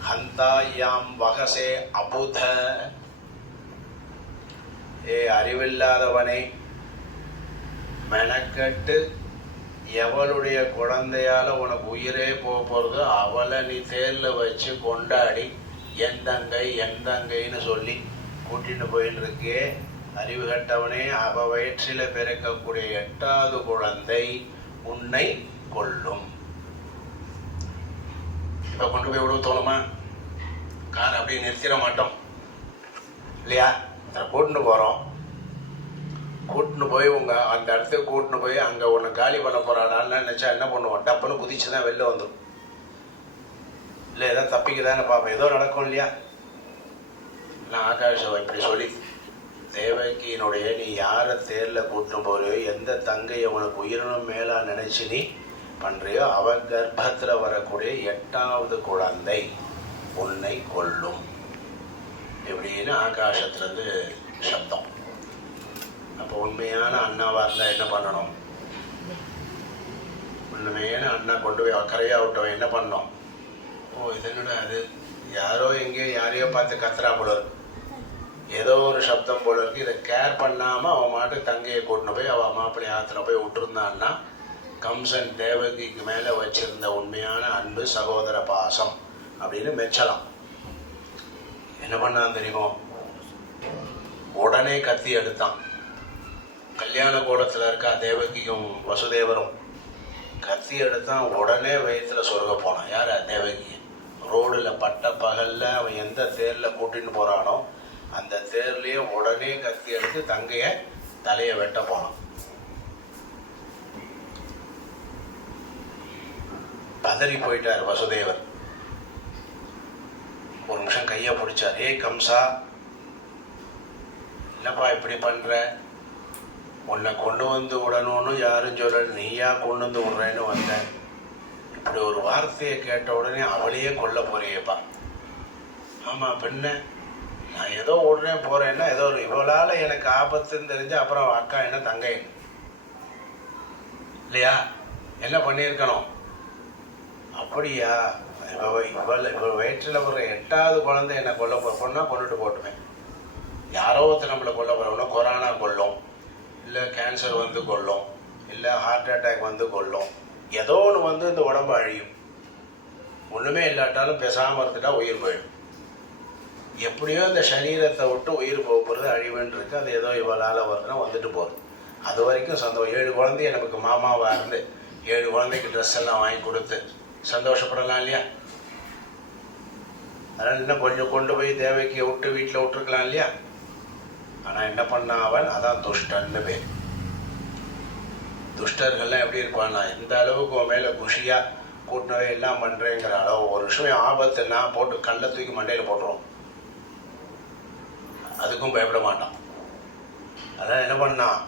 ஹந்தாயாம் வகசே அபுத. ஏ அறிவில்லாதவனே, மெனக்கட்டு எவளுடைய குழந்தையால உனக்கு உயிரே போகிறது அவளை நீ தேர்ல வச்சு கொண்டாடி என் தங்கைன்னு சொல்லி கூட்டிட்டு போயின்னு இருக்கே. அறிவு கட்டவனே, அவ வயிற்றில பிறக்கக்கூடிய 8வது குழந்தை உன்னை கொல்லும். இப்ப கொண்டு போய் விட தோணுமா? கார் அப்படியே நிறுத்திட மாட்டோம் இல்லையா? கூட்டின்னு போறோம், கூட்டின்னு போய் அந்த இடத்துக்கு கூட்டின்னு போய் அங்க உன்னை காலி பண்ண போறாடான்னு நினைச்சா என்ன பண்ணுவோம்? டப்புன்னு குதிச்சுதான் வெளில வந்துடும். இல்லை ஏதாவது தப்பிக்குதான்னு பார்ப்போம், ஏதோ நடக்கும் இல்லையா? நான் ஆகாஷம் இப்படி சொல்லி தேவகியினுடைய நீ யாரை தேர்ல கூட்டின்னு போறியோ, எந்த தங்கையை உனக்கு உயிரினும் மேலா நினைச்சு நீ பண்றியோ, அவ கர்ப்பத்துல வரக்கூடிய 8வது குழந்தை உன்னை கொல்லும் எப்படின்னு ஆகாசத்திலிருந்து சப்தம். அப்போ உண்மையான அண்ணாவா இருந்தா என்ன பண்ணணும்? உண்மையான அண்ணா கொண்டு போய் கரையா விட்டவன் என்ன பண்ணோம்? ஓ இதனோட அது யாரோ எங்கேயோ யாரையோ பார்த்து கத்துறா போல இருக்கு, ஏதோ ஒரு சப்தம் போல இருக்கு. இதை கேர் பண்ணாம அவன் மாட்டு தங்கையை கூட்டின்னு போய் அவன் மாப்பிள்ளை ஆத்துல போய் விட்டுருந்தான்னா கம்சன் தேவகிக்கு மேல வச்சிருந்த உண்மையான அன்பு சகோதர பாசம் அப்படின்னு மெச்சலாம். என்ன பண்ணான் தெரியுமோ? உடனே கத்தி எடுத்தான். கல்யாண கூடத்துல இருக்கா தேவகியும் வசுதேவரும். கத்தி எடுத்தான், உடனே வயிற்றுல சொருக போனான். யார? தேவகி. ரோடுல பட்ட பகல்ல அவன் எந்த தேர்ல கூட்டின்னு போறானோ அந்த தேர்லயே உடனே கத்தி எடுத்து தங்கைய தலைய வெட்ட போனான். பதறி போயிட்டார் வசுதேவர். ஒரு நிமிஷம் கைய பிடிச்சார். ஏ கம்சா, என்னப்பா இப்படி பண்ற? உன்னை கொண்டு வந்து விடணும்னு யாரும் சொல்ல, நீயா கொண்டு வந்து விடுறேன்னு வந்த. இப்படி ஒரு வார்த்தையை கேட்ட உடனே அவளையே கொல்ல போறியப்பா. ஆமா பெண்ண, நான் ஏதோ உடனே போறேன்னா ஏதோ ஒரு இவளால எனக்கு ஆபத்துன்னு தெரிஞ்சு அப்புறம் அக்கா என்ன தங்கை இல்லையா? என்ன பண்ணியிருக்கணும்? அப்படியா? இவள் வயிற்றுல ஒரு 8வது குழந்தை என்ன கொல்ல போறோம்னா கொண்டுட்டு போட்டுவேன். யாரோ ஒருத்தர் நம்மளை கொல்ல போறோம்னா கொரோனா கொல்லும், இல்லை கேன்சர் வந்து கொல்லும், இல்லை ஹார்ட் அட்டாக் வந்து கொல்லும், ஏதோ ஒன்று வந்து இந்த உடம்பு அழியும். ஒன்றுமே இல்லாட்டாலும் பேசாமல் இருந்துட்டா உயிர் போயிடும். எப்படியோ இந்த சரீரத்தை விட்டு உயிர் போகிறது அழிவுன்னு இருக்கு. அது ஏதோ இவளால் வருதுன்னா வந்துட்டு போகுது. அது வரைக்கும் சந்தோஷம். 7 குழந்தைய நமக்கு மாமாவாக இருந்து 7 குழந்தைக்கு ட்ரெஸ் எல்லாம் வாங்கி கொடுத்து சந்தோஷப்படலாம் இல்லையா? அதனால் இன்னும் கொஞ்சம் கொண்டு போய் தேவைக்கு விட்டு வீட்டில் விட்டுருக்கலாம் இல்லையா? ஆனால் என்ன பண்ணான் அவன்? அதான் துஷ்டன்னு பேர். துஷ்டர்கள்லாம் எப்படி இருப்பான்னா, எந்த அளவுக்கு உன் மேலே குஷியா கூட்டினவே எல்லாம் பண்றேங்கிற அளவு ஒரு விஷயம் ஆபத்துன்னா போட்டு கல்லை தூக்கி மண்டையில் போட்டுரும். அதுக்கும் பயப்பட மாட்டான். அதான் என்ன பண்ணான்?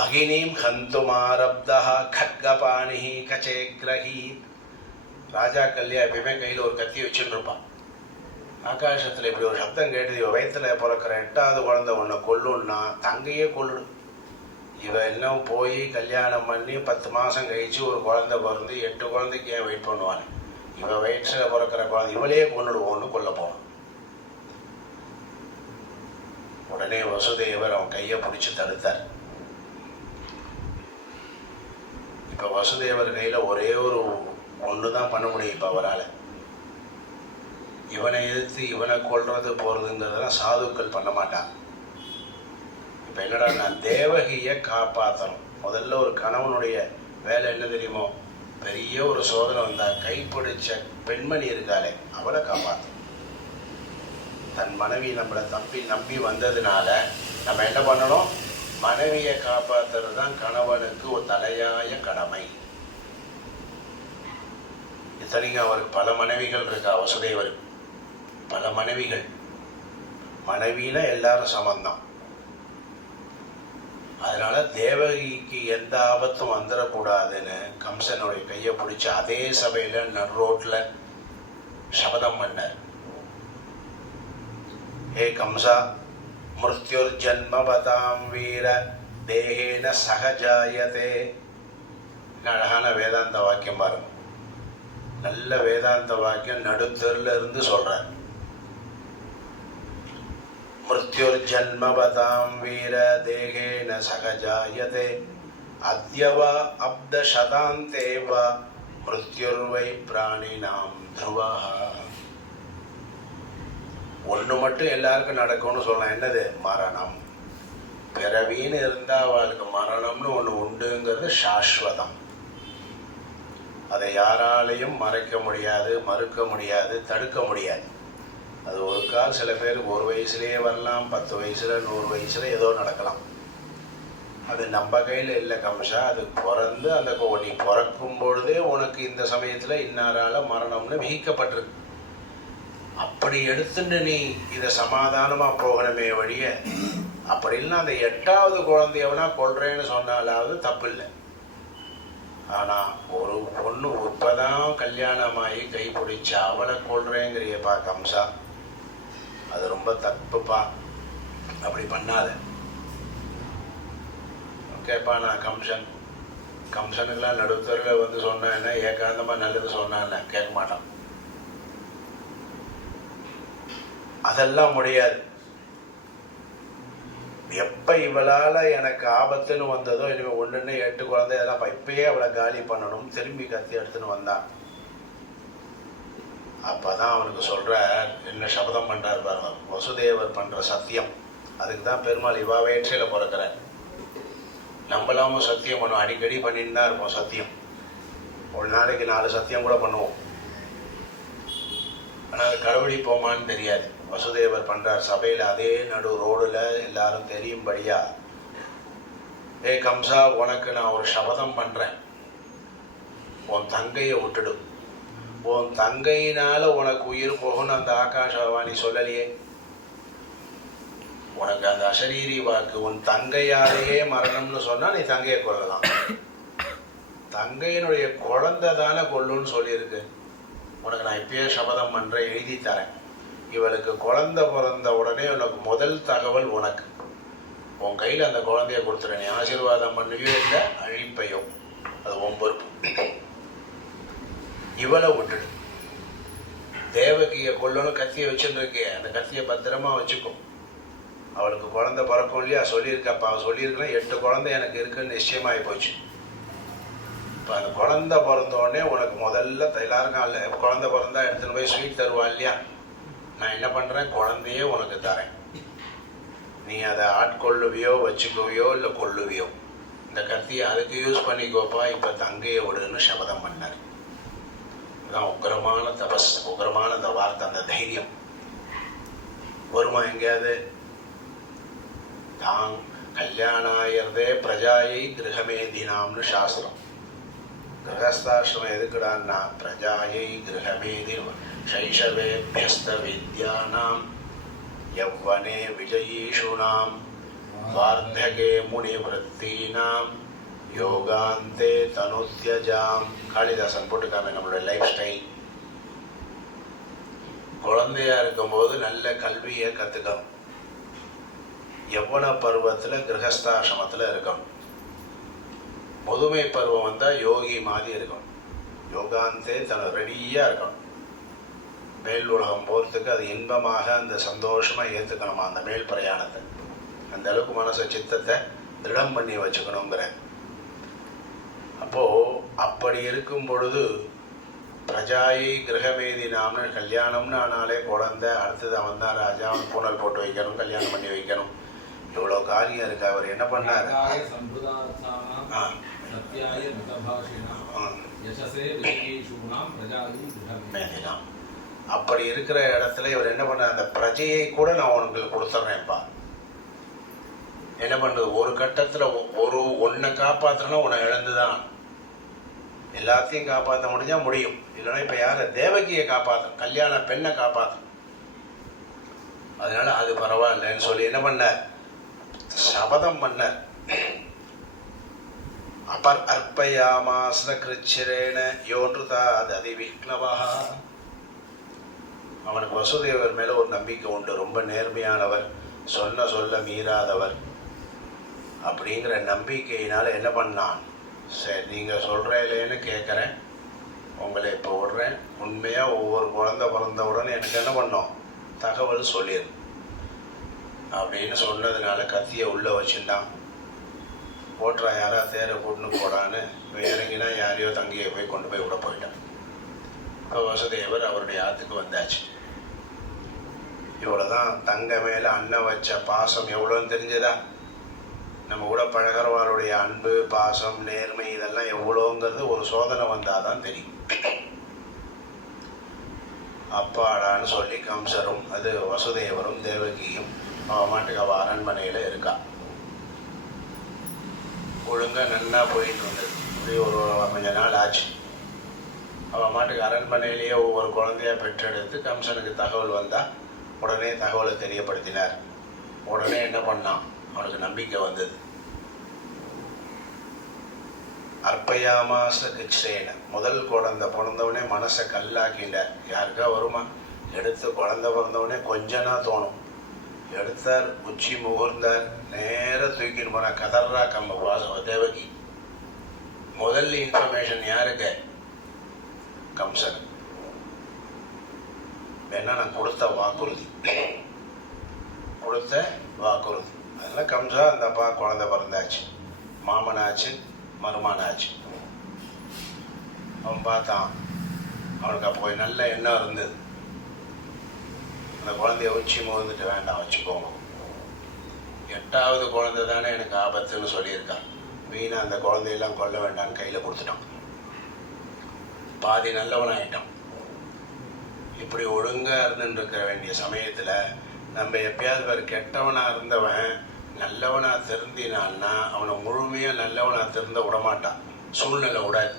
பகினீம் ஹந்துமாரப்தா கட்கபாணிஹி கச்சேக்ரஹி. ராஜாக்கல்லையா எப்பயுமே கையில் ஒரு கத்தி வச்சுட்டு இருப்பான். ஆகாசத்தில் இப்படி ஒரு சப்தம் கேட்டது, இவ வயிற்றுல பிறக்கிற 8வது குழந்தை உன்னை கொல்லுன்னா தங்கையே கொல்லு. இவ இன்னும் போய் கல்யாணம் பண்ணி 10 மாதம் கழிச்சு ஒரு குழந்தை பிறந்து 8 குழந்தைக்கு ஏன் வெயிட் பண்ணுவாங்க? இவ வயிற்றுல பிறக்கிற குழந்தை இவளையே கொண்டுடுவோன்னு கொல்ல போவான். உடனே வசுதேவர் அவன் கையை பிடிச்சி தடுத்தார். இப்ப வசுதேவர் கையில ஒரே ஒரு ஒண்ணுதான் பண்ண முடியும் இப்ப அவரால். இவனை எதிர்த்து இவனை கொல்றது போறதுங்கிறதெல்லாம் சாதுக்கள் பண்ண மாட்டான். இப்ப என்னடா, நான் தேவகியை காப்பாற்றணும். முதல்ல ஒரு கணவனுடைய வேலை என்ன தெரியுமோ? பெரிய ஒரு சோதனை வந்தா கைப்பிடிச்ச பெண்மணி இருக்காளே அவளை காப்பாற்றணும். தன் மனைவி நம்மளை நம்பி வந்ததுனால நம்ம என்ன பண்ணணும்? மனைவியை காப்பாற்றுறது தான் கணவனுக்கு ஒரு தலையாய கடமை. இத்தனைக்கும் அவருக்கு பல மனைவிகள் இருக்கா. வசுதேவருக்கு பல மனைவிகள். மனைவினா எல்லாரும் சமந்தான். அதனால தேவகிக்கு எந்த ஆபத்தும் வந்துடக்கூடாதுன்னு கம்சனுடைய கையை பிடிச்சு அதே சபையில நடுரோட்ல சபதம் பண்ணார். ஹே கம்சா, மிருத்யுர் ஜன்மபதாம் வீர தேஹேன சகஜாயதே அழகான வேதாந்த வாக்கியம் பாருங்க. நல்ல வேதாந்த வாக்கியம் நடுத்தெருல இருந்து சொல்றார். மிருத்யுர் ஜன்மபதாம் வீர தேகேன சகஜாயதே அத்யவா அப்த சதாந்தேவா மிருத்யுர்வை பிராணினாம் த்ருவா. ஒன்று மட்டும் எல்லாருக்கும் நடக்கும்னு சொல்லலாம். என்னது? மரணம். பிறவின்னு இருந்தால் அவளுக்கு மரணம்னு ஒன்று உண்டுங்கிறது சாஸ்வதம். அதை யாராலையும் மறைக்க முடியாது, மறுக்க முடியாது, தடுக்க முடியாது. அது ஒரு கால் சில பேருக்கு 1 வயசுலேயே வரலாம், 10 வயசுல, 100 வயசுல ஏதோ நடக்கலாம். அது நம்ம கையில் இல்லை கம்சா. அது பிறந்து அந்த நீ பிறக்கும் பொழுதே உனக்கு இந்த சமயத்தில் இன்னாரால மரணம்னு விதிக்கப்பட்டிருக்கு. அப்படி எடுத்துட்டு நீ இதை சமாதானமாக போகணுமே வழிய, அப்படி இல்லைன்னா அந்த 8வது குழந்தையவனா கொள்றேன்னு சொன்னாலாவது தப்பு இல்லை. ஆனால் ஒரு பொண்ணு இப்போதான் கல்யாணமாகி கை பிடிச்ச அவளை கொள்றேங்கிறியப்பா கம்சா, அது ரொம்ப தப்புப்பா, அப்படி பண்ணாத. ஓகேப்பா, நான் கம்சனுக்கெல்லாம் நடுத்தரில் வந்து சொன்னேன்னா ஏகாந்தமாக நல்லது சொன்னான்னு கேட்க மாட்டான். அதெல்லாம் முடியாது. எப்ப இவளால எனக்கு ஆபத்துன்னு வந்ததோ, இனிமே 1 8 குழந்தை இதெல்லாம் இப்பயே அவளை காலி பண்ணணும் திரும்பி கத்தி எடுத்துன்னு வந்தான். அப்பதான் அவனுக்கு சொல்ற என்ன சபதம் பண்றாரு பாருங்க. வசுதேவர் பண்ற சத்தியம். அதுக்கு தான் பெருமாள் இவா வேற்றையில பிறக்கிற. நம்மளாம சத்தியம் பண்ணுவோம், அடிக்கடி பண்ணிட்டு தான் இருப்போம் சத்தியம். ஒரு நாளைக்கு 4 சத்தியம் கூட பண்ணுவோம். ஆனால் அது கடைபிடிப்போமான்னு தெரியாது. வசுதேவர் பண்றார் சபையில், அதே நடு ரோடுல எல்லாரும் தெரியும்படியா, ஏ கம்சா, உனக்கு நான் ஒரு சபதம் பண்றேன். உன் தங்கையை விட்டுடு. உன் தங்கையினால உனக்கு உயிர் போகும்னு அந்த ஆகாஷவாணி சொல்லலையே. உனக்கு அந்த அசரீரி வாக்கு, உன் தங்கையாலேயே மரணம்னு சொன்னா நீ தங்கையை கொல்லலாம். தங்கையினுடைய குழந்தை தானே கொல்லுன்னு சொல்லியிருக்கு. உனக்கு நான் இப்பயே சபதம் பண்றேன், எழுதி தரேன். இவளுக்கு குழந்தை பிறந்த உடனே உனக்கு முதல் தகவல் உனக்கு. உன் கையில் அந்த குழந்தைய கொடுத்துற. நீ ஆசீர்வாதம் பண்ணுவியோ இல்லை அழிப்பையோ, அது உன் பொறுப்பு. இவளை விட்டுடு. தேவகியை கொல்லணும் கத்தியை வச்சுட்டு இருக்கே, அந்த கத்தியை பத்திரமா வச்சுக்கும். அவளுக்கு குழந்தை பிறக்கும் இல்லையா, சொல்லியிருக்கப்பா. அவள் சொல்லியிருக்கா 8 குழந்தை எனக்கு இருக்குன்னு நிச்சயமாகி போச்சு. இப்போ அந்த குழந்தை பிறந்த உடனே உனக்கு முதல்ல எல்லாருக்கும் அல்ல, குழந்தை பிறந்தா எடுத்துன்னு போய் ஸ்வீட் தருவான் இல்லையா. நான் என்ன பண்ணுறேன், குழந்தையே உனக்கு தரேன். நீ அதை ஆட்கொள்ளுவியோ, வச்சுக்குவியோ, இல்லை கொள்ளுவியோ. இந்த கத்தியை அதுக்கு யூஸ் பண்ணிக்கோப்பா, இப்போ தங்கையை விடுன்னு சபதம் பண்ணார். அதுதான் உக்ரமான தபஸ், உக்ரமான அந்த வார்த்தை, அந்த தைரியம். வருமா எங்கேயாவது? தான் கல்யாணாயர்தே பிரஜாயை கிரகமேதினாம்னு சாஸ்திரம். கிரகஸ்தாசிரமம் எதுக்குடான்னா, பிரஜாயை கிரகமேதி சைஷவேபியஸ்த வித்யானாம் யவ்வனே விஜயீஷுணாம் வார்த்தகே முனிவருத்தீனாம் யோகாந்தே தனுத்யஜாம். காளிதாசன் போட்டுக்காம நம்மளுடைய லைஃப் ஸ்டைல். குழந்தையா இருக்கும்போது நல்ல கல்வியை கற்றுக்கணும். யவ்வன பருவத்தில் கிரகஸ்தாசிரமத்தில் இருக்கணும். முதுமை பருவம் வந்தால் யோகி மாதிரி இருக்கணும். யோகாந்தே ரெடியாக இருக்கணும். மேல் உலகம் போகிறதுக்கு அது இன்பமாக அந்த சந்தோஷமாக ஏற்றுக்கணுமா அந்த மேல் பிரயாணத்தை. அந்த அளவுக்கு மனசை சித்தத்தை திடம் பண்ணி வச்சுக்கணுங்கிற. அப்போது அப்படி இருக்கும் பொழுது பிரஜாயை கிரகமேதி நாம கல்யாணம்னு ஆனாலே குழந்தை, அடுத்தது அவன் தான் ராஜா, அவன் பூனல் போட்டு வைக்கணும், கல்யாணம் பண்ணி வைக்கணும். இவ்வளோ காரியம் இருக்கு. அவர் என்ன பண்ணாரு, அப்படி இருக்கிற இடத்துல இவர் என்ன பண்ணார், அந்த பிரஜையை கூட நான் உனக்கு கொடுத்துட்றேன்ப்பா. என்ன பண்றது, ஒரு கட்டத்துல ஒன்னை காப்பாற்றணும், உன்னை இழந்துதான். எல்லாத்தையும் காப்பாற்ற முடிஞ்சா முடியும், இல்லைன்னா இப்ப யார தேவகியை காப்பாற்றணும், கல்யாண பெண்ணை காப்பாற்றணும். அதனால அது பரவாயில்லன்னு சொல்லி என்ன பண்ண, சபதம் பண்ண. அர்ப்பயாமாச கிருச்சிரேன யோன்றுதா அது அதிவிக்னவா. அவனுக்கு வசுதேவர் மேல ஒரு நம்பிக்கை உண்டு, ரொம்ப நேர்மையானவர், சொல்ல மீறாதவர். அப்படிங்கிற நம்பிக்கையினால என்ன பண்ணான், சரி, நீங்கள் சொல்கிறீங்களேன்னு கேட்குறேன், உங்களை இப்போ விடுறேன். உண்மையாக ஒவ்வொரு குழந்தை பிறந்த உடனே எனக்கு என்ன பண்ணோம், தகவல் சொல்லிடு அப்படின்னு சொன்னதுனால கத்தியை உள்ளே வச்சுட்டான். ஓட்டுறா யாரா தேரை போட்டுன்னு போடான்னு இறங்கினா யாரையோ தங்கியை போய் கொண்டு போய் விட போயிட்டான். இப்போ வசுதேவர் அவருடைய ஆற்றுக்கு வந்தாச்சு. இவ்வளோதான். தங்க மேலே அண்ணன் வச்ச பாசம் எவ்வளோன்னு தெரிஞ்சதா? நம்ம கூட பழகிறவாருடைய அன்பு, பாசம், நேர்மை இதெல்லாம் எவ்வளோங்கிறது ஒரு சோதனை வந்தால் தான் தெரியும். அப்பாடான்னு சொல்லி கம்சரும் அது வசுதேவரும் தேவகியும் அவன் மாட்டுக்கு அவள் அரண்மனையில் இருக்கா. ஒழுங்காக நன்னா போயிட்டு இருந்தது. இப்படி ஒரு கொஞ்ச நாள் ஆச்சு. அவன் மாட்டுக்கு அரண்மனையிலேயே ஒவ்வொரு குழந்தையா பெற்றெடுத்து கம்சனுக்கு தகவல் வந்தால் உடனே தகவலை தெரியப்படுத்தினார். உடனே என்ன பண்ணான், அவனுக்கு நம்பிக்கை வந்தது. அர்ப்பயாமாச கிச்சேன, முதல் குழந்தை பிறந்தவனே மனசை கல்லாக்கிண்டார். யாருக்கா வருமா? எடுத்து குழந்தை பிறந்தவனே கொஞ்சனா தோணும். எடுத்தார், உச்சி முகர்ந்தார், நேர தூக்கிட்டு போனா கதர்ரா கம்ப வாசம் தேவகி. முதல் இன்ஃபர்மேஷன் யாருக்கு? கம்சன். வேணா நான் கொடுத்த வாக்குறுதி. அதெல்லாம் கம்சா அந்தப்பா குழந்தை பிறந்தாச்சு, மாமனாச்சு, மருமானாச்சு. அவன் பார்த்தான், அவனுக்கு அப்போ நல்ல எண்ணம் இருந்தது. அந்த குழந்தைய உச்சி முகந்துட்டு வேண்டாம் வச்சுக்கோங்க, 8வது குழந்தை தானே எனக்கு ஆபத்துன்னு சொல்லியிருக்கான், வீணா அந்த குழந்தையெல்லாம் கொல்ல வேண்டான்னு கையில் கொடுத்துட்டான். பாதி நல்லவனாயிட்டான். இப்படி ஒழுங்காக இருந்துட்டு இருக்க வேண்டிய சமயத்தில் நம்ம எப்பயாவது வேறு கெட்டவனாக இருந்தவன் நல்லவனாக திருந்தினான்னா அவனை முழுமையாக நல்லவனாக திருந்த விடமாட்டான், சூழ்நிலை விடாது.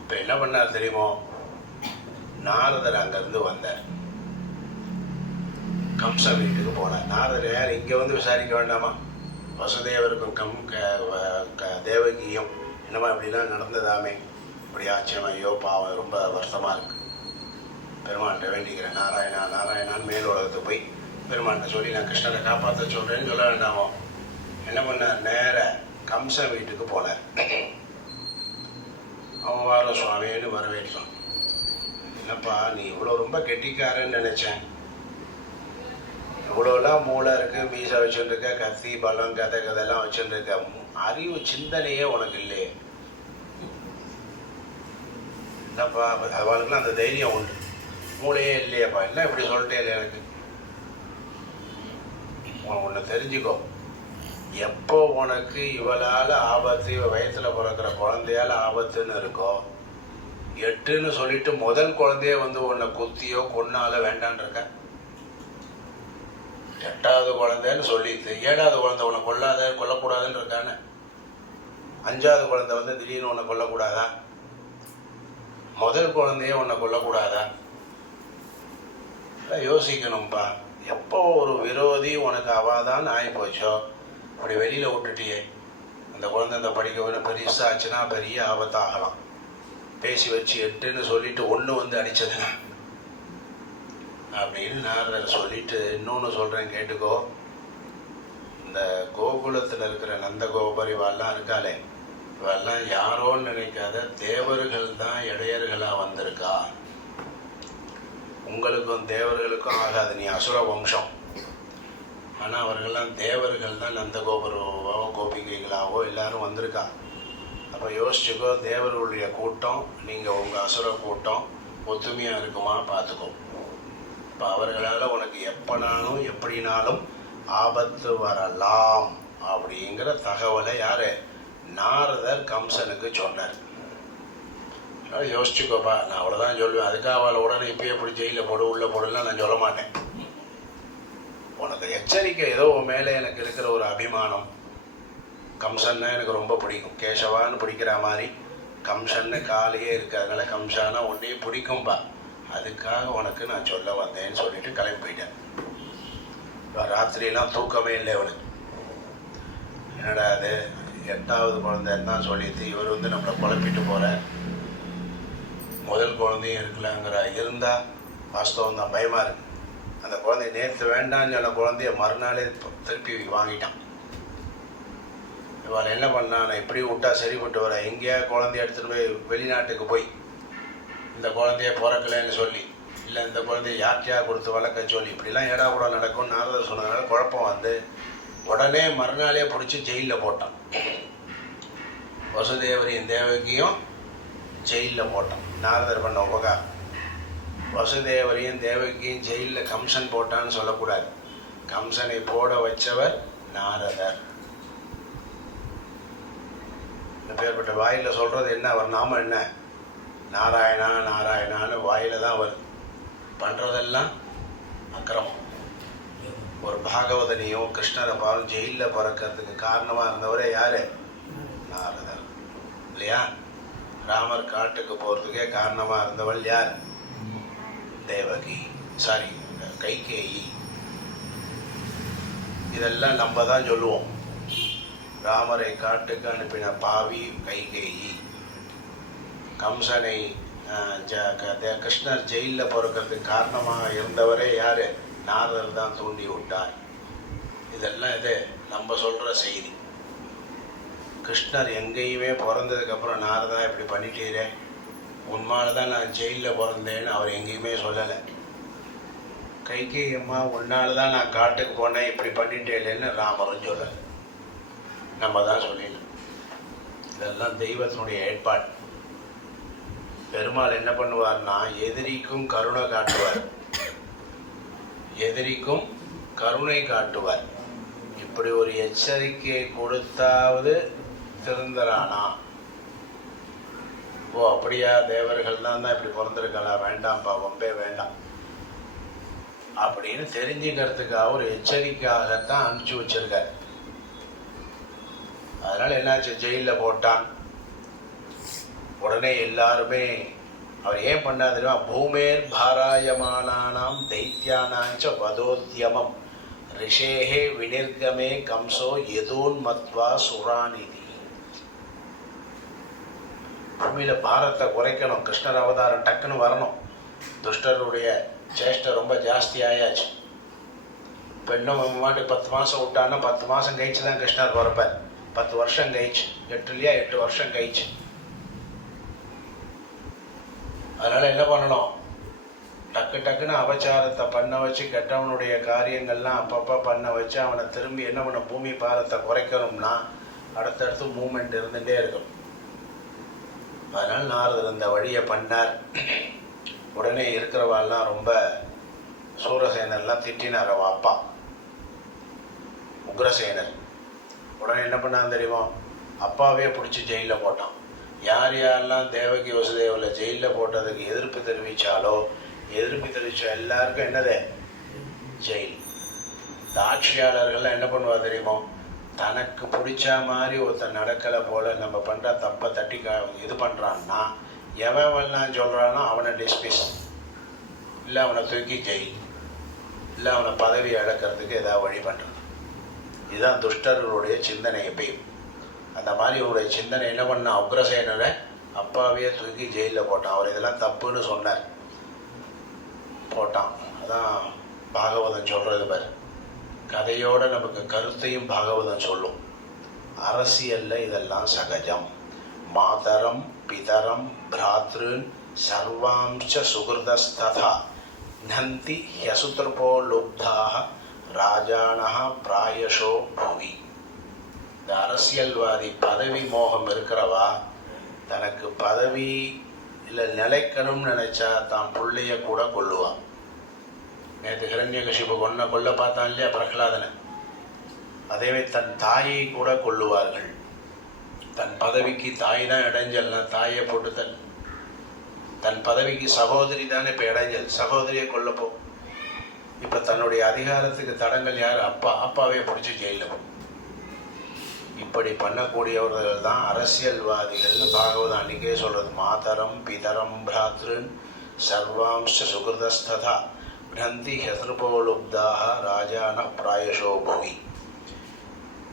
இப்போ என்ன பண்ணார் தெரியுமோ, நாரதர் அங்கேருந்து வந்தார், கம்ச வீட்டுக்கு போனார். நாரதர் யார், இங்கே வந்து விசாரிக்க வேண்டாமா? வசுதேவருக்கும் தேவகியும் என்னமா இப்படிலாம் நடந்ததாமே, இப்படி ஆச்சரியம், ஐயோ பாவம், ரொம்ப வருத்தமாக இருக்கு, பெருமான்கிட்ட வேண்டிக்கிறேன், நாராயணா நாராயணான்னு மேல் உலகத்துக்கு போய் பெருமான்கிட்ட சொல்லி நான் கிருஷ்ணரை காப்பாற்ற சொல்கிறேன்னு சொல்ல வேண்டாமோ. என்ன பண்ணார், நேர கம்ச வீட்டுக்கு போனார். அவன் வார சுவாமின்னு வரவேற்றான். என்னப்பா நீ இவ்வளோ ரொம்ப கெட்டிக்காரன்னு நினச்சேன், இவ்வளோலாம் மூளை இருக்குது, மீசை வச்சுருக்க, கத்தி பலம் கதையெல்லாம் வச்சுருக்க, அறிவு சிந்தனையே உனக்கு இல்லையே. என்னப்பா அவளுக்குலாம் அந்த தைரியம் உண்டு, மூளையே இல்லையாப்பா, என்ன இப்படி சொல்லிட்டே இல்லை எனக்கு. ஒன்று தெரிஞ்சுக்கோ, எப்போ உனக்கு இவளால் ஆபத்து, இவ வயத்தில் பிறக்கிற குழந்தையால் ஆபத்துன்னு இருக்கோ, 8ன்னு சொல்லிட்டு முதல் குழந்தைய வந்து உன்னை குத்தியோ கொன்னால வேண்டான் இருக்க. 8வது குழந்தைன்னு சொல்லிட்டு 7வது குழந்தை உன்னை கொல்லக்கூடாதுன்னு இருக்கானே, 5வது குழந்தை வந்து திடீர்னு உன்னை கொல்லக்கூடாதா? முதல் குழந்தைய உன்னை கொல்லக்கூடாதா? யோசிக்கணும்ப்பா. எப்போ ஒரு விரோதி உனக்கு அவாதான்னு ஆகி போச்சோ அப்படி வெளியில் விட்டுட்டியே, அந்த குழந்தை இந்த படிக்க பெருசாச்சுன்னா பெரிய ஆபத்தாகலாம். பேசி வச்சு 8ன்னு சொல்லிட்டு 1 வந்து அடித்ததுன்னா அப்படின்னு நாரதர் சொல்லிட்டு, இன்னொன்று சொல்கிறேன் கேட்டுக்கோ. இந்த கோகுலத்தில் இருக்கிற நந்தகோபர் இவெல்லாம் இருக்காளே, இவெல்லாம் யாரோன்னு நினைக்காத, தேவர்கள் தான் இடையர்களாக வந்திருக்கா. உங்களுக்கும் தேவர்களுக்கும் ஆகாது, நீ அசுர வம்சம். ஆனால் அவர்கள்லாம் தேவர்கள் தான், நந்தகோபுரவோ கோபிகைகளாவோ எல்லாரும் வந்திருக்கா. அப்போ யோசிச்சுக்கோ, தேவர்களுடைய கூட்டம் நீங்கள் உங்கள் அசுர கூட்டம் ஒத்துமையாக இருக்குமா பார்த்துக்கோ. இப்போ அவர்களால் உனக்கு எப்பனாலும் எப்படினாலும் ஆபத்து வரலாம் அப்படிங்கிற தகவலை யார், நாரதர் கம்சனுக்கு சொன்னார். யோசிச்சுக்கோப்பா, நான் அவ்வளோதான் சொல்லுவேன். அதுக்காக அவளை உடனே இப்பயே இப்படி ஜெயிலில் போடு உள்ளே போடலாம் நான் சொல்ல மாட்டேன். உனக்கு எச்சரிக்கை, ஏதோ உன் மேலே எனக்கு இருக்கிற ஒரு அபிமானம். கம்சன்னா எனக்கு ரொம்ப பிடிக்கும், கேசவான்னு பிடிக்கிற மாதிரி கம்சன்னு காலையே இருக்கிறதுனால கம்சானா உன்னையும் பிடிக்கும்பா, அதுக்காக உனக்கு நான் சொல்ல வந்தேன்னு சொல்லிட்டு கிளம்பி போயிட்டேன். ராத்திரியெல்லாம் தூக்கமே இல்லை அவனுக்கு. என்னடா அது 8வது குழந்தைன்னு தான் சொல்லிட்டு இவர் வந்து நம்மளை குழப்பிட்டு போகிறார், முதல் குழந்தையும் இருக்கலாங்கிற இருந்தால் வாஸ்தவம் தான், பயமாக இருக்கு. அந்த குழந்தைய நேற்று வேண்டான்னு சொன்ன குழந்தைய மறுநாளே திருப்பி வாங்கிட்டான். இவள் என்ன பண்ணா, நான் இப்படி விட்டா சரிப்பட்டு வர, எங்கேயா குழந்தைய எடுத்துகிட்டு போய் வெளிநாட்டுக்கு போய் இந்த குழந்தைய பிறக்கலைன்னு சொல்லி, இல்லை இந்த குழந்தைய யார்கிட்டயா கொடுத்து வளர்க்க சொல்லி, இப்படிலாம் ஏடா கூட நடக்கும்னு நாரதர் சொன்னதுனால குழப்பம் வந்து உடனே மறுநாளே பிடிச்சி ஜெயிலில் போட்டான். வசுதேவரையும் தேவகியும் ஜெயிலில் போட்டான். நாரதர் பண்ண உபகாரம். வசுதேவரையும் தேவகியும் ஜெயிலில் கம்சன் போட்டான்னு சொல்லக்கூடாது. கம்சனை போட வச்சவர் நாரதர். இந்த பேர்பட்ட வாயில சொல்றது என்ன, அவர் நாம என்ன, நாராயணா நாராயணான்னு வாயில தான் வருது. பண்றதெல்லாம் அக்கிரமம். ஒரு பாகவதனையும் கிருஷ்ணரை பாவம் ஜெயிலில் பிறக்கிறதுக்கு காரணமா இருந்தவரே யாரு? நாரதர் இல்லையா? ராமர் காட்டுக்கு போறதுக்கே காரணமா இருந்தவள் யார்? தேவகி, சாரி கைகேயி. இதெல்லாம் நம்ம தான் சொல்லுவோம். ராமரை காட்டுக்கு அனுப்பின பாவி கைகேயி. கம்சனை கிருஷ்ணர் ஜெயிலில் பிறக்கிறதுக்கு காரணமாக இருந்தவரே யாரு? நாரதர் தான் தூண்டி விட்டார். இதெல்லாம் இது நம்ம சொல்ற செய்தி. கிருஷ்ணர் எங்கேயுமே பிறந்ததுக்கப்புறம் நாரதா இப்படி பண்ணிட்டீரே, உன்மால தான் நான் ஜெயிலில் பிறந்தேன்னு அவர் எங்கேயுமே சொல்லலை. கைகேயி அம்மா உன்னால தான் நான் காட்டுக்கு போனேன் இப்படி பண்ணிட்டேன்னு ராமரும் சொல்லலை. நம்ம தான் சொல்லிடலாம். இதெல்லாம் தெய்வத்தினுடைய ஏற்பாடு. பெருமாள் என்ன பண்ணுவார்னா, எதிரிக்கும் கருணை காட்டுவார், எதிரிக்கும் கருணை காட்டுவார். இப்படி ஒரு எச்சரிக்கை கொடுத்தாவது திருந்தரானா, ஓ அப்படியா தேவர்கள் தான் இப்படி பிறந்திருக்கலாம், வேண்டாம்ப்பா வம்பே வேண்டாம் அப்படின்னு தெரிஞ்சுக்கிறதுக்காக ஒரு எச்சரிக்கையாகத்தான் அனுப்பிச்சு வச்சிருக்காரு. அதனால என்னாச்சு, ஜெயிலில் போட்டான். உடனே எல்லாருமே அவர் ஏன் பண்ணார் தெரியுமா? பூமேர் பாராயமானானாம் தைத்தியானாஞ்ச வதோத்யமம் ரிஷேஹே வினிர்கமே கம்சோ யதூன் மத்வா சுராநிதி. பூமியில பாரத்தை குறைக்கணும், கிருஷ்ணர் அவதாரம் டக்குன்னு வரணும். துஷ்டருடைய சேஷ்டை ரொம்ப ஜாஸ்தி ஆயாச்சு. இப்போ இன்னும் மாட்டு 10 மாதம் விட்டான்னா 10 மாதம் கழிச்சு தான் கிருஷ்ணர் பிறப்பார். 10 வருஷம் கழிச்சு, 8 வருஷம் கழிச்சு. அதனால என்ன பண்ணணும், டக்குன்னு அபச்சாரத்தை பண்ண வச்சு கெட்டவனுடைய காரியங்கள்லாம் அப்பப்போ பண்ண வச்சு அவனை திரும்பி என்ன பண்ண, பூமி பாரத்தை குறைக்கணும்னா அடுத்தடுத்து மூமெண்ட் இருந்துகிட்டே இருக்கும். அதனால நாரதர் இந்த வழியை பண்ணார். உடனே இருக்கிறவாள்லாம் ரொம்ப சூரசேனர்லாம் திட்டினார். அவன் அப்பா உக்ரசேனர் உடனே என்ன பண்ணான்னு தெரியுமா, அப்பாவே பிடிச்சி ஜெயிலில் போட்டான். யார் யாரெல்லாம் தேவகி வசுதேவில் ஜெயிலில் போட்டதுக்கு எதிர்ப்பு தெரிவித்தாலோ, எதிர்ப்பு தெரிவித்த எல்லாருக்கும் என்னது, ஜெயில். இந்த ஆட்சியாளர்கள்லாம் என்ன பண்ணுவா தெரியுமோ, தனக்கு பிடிச்ச மாதிரி ஒருத்தன் நடக்கலை போல நம்ம பண்ணுற தப்பை தட்டி இது பண்ணுறான்னா, எவன் சொல்கிறானோ அவனை டிஸ்மிஸ், இல்லை அவனை தூக்கி ஜெயில், இல்லை அவனை பதவி இழக்கிறதுக்கு ஏதாவது வழி பண்ணுறது. இதுதான் துஷ்டர்களுடைய சிந்தனை எப்பயும். அந்த மாதிரி இவருடைய சிந்தனை என்ன பண்ணா, உக்ரசேனரை அப்பாவையே தூக்கி ஜெயிலில் போட்டான். அவர் இதெல்லாம் தப்புன்னு சொன்னார், போட்டான். அதான் பாகவதம் சொல்றது பாரு, கதையோட நமக்கு கருத்தையும் பாகவதம் சொல்லும். அரசியல்ல இதெல்லாம் சகஜம். மாதரம் பிதரம் பிராத்ருன் சர்வாம்ச சுகிருதஸ்ததா நந்தி யசுத்ருபோ லுப்தாக ராஜானஹ பிராயசோ புவி. இந்த அரசியல்வாதி பதவி மோகம் இருக்கிறவா தனக்கு பதவி இல்லை நிலைக்கணும்னு நினைச்சா தான் பிள்ளைய கூட கொல்லுவான். நேற்று ஹிரண்யகசிபு கொல்ல பார்த்தான் இல்லையா பிரகலாதனை, அதேவே தன் தாயை கூட கொல்லுவார்கள். தன் பதவிக்கு தாய் தான் இடைஞ்சல்னா தாயை போட்டு தன் பதவிக்கு சகோதரி தானே இப்போ இடைஞ்சல், சகோதரியை கொல்லப்போ. இப்போ தன்னுடைய அதிகாரத்துக்கு தடங்கள் யார், அப்பாவே பிடிச்சி ஜெயிலில் போ. இப்படி பண்ணக்கூடியவர்கள் தான் அரசியல்வாதிகள்னு பாகவதம் அன்னைக்கே சொல்றது. மாதரம் பிதரம் பிராத்ருன் சர்வாம்ச சுகிருதஸ்ததா நந்தி ஹெத்ருபோலுப்தாக ராஜான பிராயசோ புவி.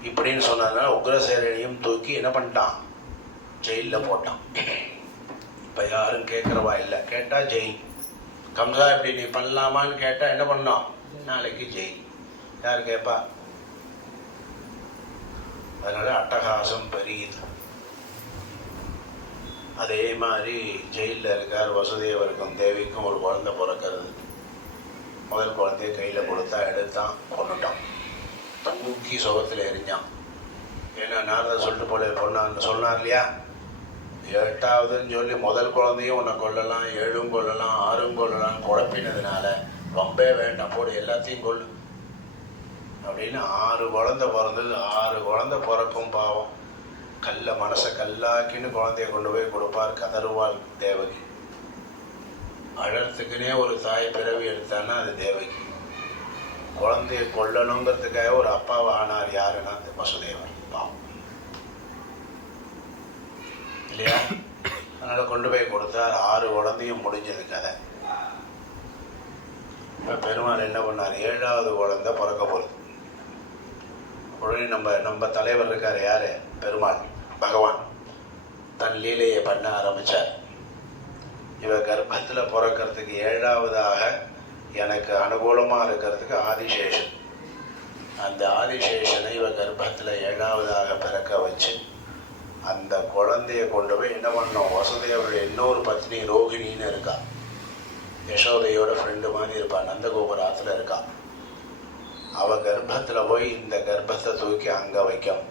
இப்படின்னு சொன்னதுனால உக்ரசேனையும் தூக்கி என்ன பண்ணிட்டான், ஜெயிலில் போட்டான். இப்போ யாரும் கேட்குறவா இல்லை, கேட்டால் ஜெயில். கம்சா இப்படி நீ பண்ணலாமான்னு கேட்டால் என்ன பண்ணோம், நாளைக்கு ஜெயில். யார் கேட்பா? அதனால அட்டகாசம் பெருகிது. அதே மாதிரி ஜெயிலில் இருக்கார் வசுதேவருக்கும் தேவிக்கும் ஒரு குழந்தை பிறக்கிறது. முதல் குழந்தைய கையில் கொடுத்தா எடுத்தான், கொண்டுட்டான், தூக்கி சுகத்தில் எரிஞ்சான். ஏன்னா நாரத சொல்லிட்டு போல பொண்ணான்னு சொன்னார் இல்லையா, 8வதுன்னு சொல்லி முதல் குழந்தையும் உன்னை கொல்லலாம், 7ம் கொல்லலாம், 6ம் கொல்லலாம் குழப்பினதுனால ரொம்பவே வேண்டாம் போடு எல்லாத்தையும் கொள்ளு அப்படின்னு 6 குழந்தை பிறந்தது. 6 குழந்தை பிறக்கும் பாவம். மனசை கல்லாக்கின்னு குழந்தைய கொண்டு போய் கொடுப்பார். கதறுவாள் தேவகி. அழறதுக்குன்னே ஒரு தாய் பிறவி எடுத்தான்னா அது தேவகி. குழந்தைய கொல்லணுங்கிறதுக்காக ஒரு அப்பாவை ஆனார். யாருன்னா வசுதேவர். பாவம் இல்லையா? அதனால கொண்டு போய் கொடுத்தார். 6 குழந்தையும் முடிஞ்சது கதை. இப்போ பெருமாள் என்ன பண்ணார்? 7வது குழந்தை பிறக்க போகுது. உடனே நம்ம தலைவர் இருக்கார் யாரு? பெருமாள் பகவான் தன் லீலையை பண்ண ஆரம்பிச்சார். இவ கர்ப்பத்தில் பிறக்கிறதுக்கு 7வதாக எனக்கு அனுகூலமாக இருக்கிறதுக்கு ஆதிசேஷன். அந்த ஆதிசேஷனை இவ கர்ப்பத்தில் 7வதாக பிறக்க வச்சு அந்த குழந்தைய கொண்டு போய் என்ன பண்ணோம்? வசுதேவருடைய இன்னொரு பத்னி ரோகிணின்னு இருக்கா. யசோதையோட ஃப்ரெண்டு மாதிரி இருப்பாள். நந்தகோபுரத்தில் இருக்கா. அவள் கர்ப்பத்தில் போய் இந்த கர்ப்பத்தை தூக்கி அங்கே வைக்கும்.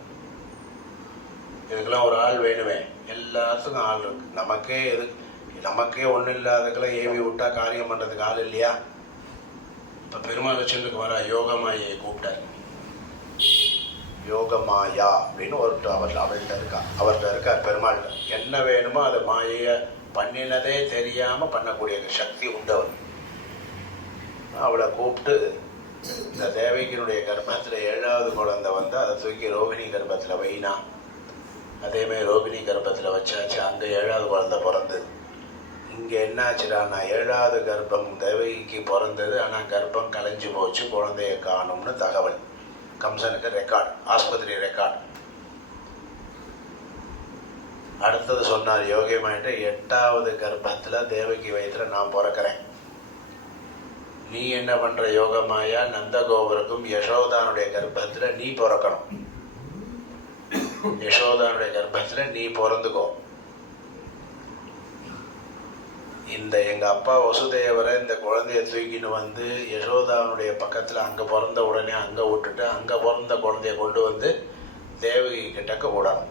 இதுக்கெல்லாம் ஒரு ஆள் வேணுமே. எல்லாத்துக்கும் ஆள் இருக்கு. நமக்கே ஒன்றும் இல்லாததுக்கெல்லாம் ஏவி விட்டா காரியம் பண்ணுறதுக்கு ஆள் இல்லையா? இப்போ பெருமாள் வச்சுருக்கு வரா. யோகமாயை கூப்பிட்டார். யோகமாயா அப்படின்னு அவர்கிட்ட இருக்கார் பெருமாள். என்ன வேணுமோ அதை மாயையை பண்ணினதே தெரியாமல் பண்ணக்கூடிய சக்தி உண்டவர். அவளை கூப்பிட்டு இந்த தேவகியினுடைய கர்ப்பத்தில் 7வது குழந்தை வந்து அதை தூக்கி ரோகிணி கர்ப்பத்தில் வைனா. அதேமாதிரி ரோகிணி கர்ப்பத்தில் வச்சாச்சு. அங்கே 7வது குழந்தை பிறந்தது. இங்கே என்னாச்சுடா, நான் 7வது கர்ப்பம் தேவகிக்கு பிறந்தது, ஆனால் கர்ப்பம் கலைஞ்சு போச்சு, குழந்தைய காணும்னு தகவல். கம்சனுக்கு ரெக்கார்டு, ஆஸ்பத்திரி ரெக்கார்டு. அடுத்தது சொன்னார் யோகியமாயிட்டு, 8வது கர்ப்பத்தில் தேவகி வயிற்றுல நான் பிறக்கிறேன். நீ என்ன பண்ற யோகமாயா? நந்தகோபுரக்கும் யசோதானுடைய கர்ப்பத்தில் நீ பிறக்கணும். யசோதானுடைய கர்ப்பத்தில் நீ பிறந்துக்கோ. இந்த எங்க அப்பா வசுதேவரை இந்த குழந்தைய தூக்கின்னு வந்து யசோதானுடைய பக்கத்தில் அங்கே பிறந்த உடனே அங்கே விட்டுட்டு அங்கே பிறந்த குழந்தைய கொண்டு வந்து தேவகி கிட்டக்க விடணும்.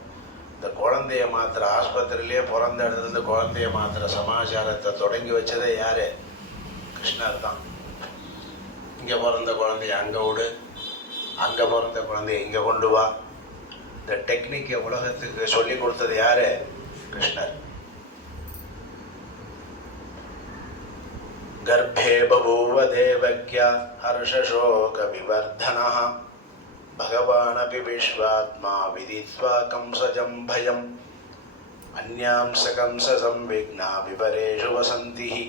இந்த குழந்தைய மாத்திர ஆஸ்பத்திரியிலே பிறந்த இடத்துல குழந்தைய மாத்திர சமாச்சாரத்தை தொடங்கி வச்சதே யாரு? கிருஷ்ணர் தான். இங்கே பிறந்த குழந்தைய அங்கே விடு, அங்கே பிறந்த குழந்தைய இங்கே கொண்டு வா. இந்த டெக்னிக்கை உலகத்துக்கு சொல்லி கொடுத்தது யாரு? கிருஷ்ணர். கர்ப்பே பபூவ தேவக்யா ஹர்ஷசோக விவர்தனஹ பகவானபி விஸ்வாத்மா விதித்வா கம்சஜம் பயம் அந்யாம்ச கம்ச சம்விக்னா விபரேஷு வசந்திஹி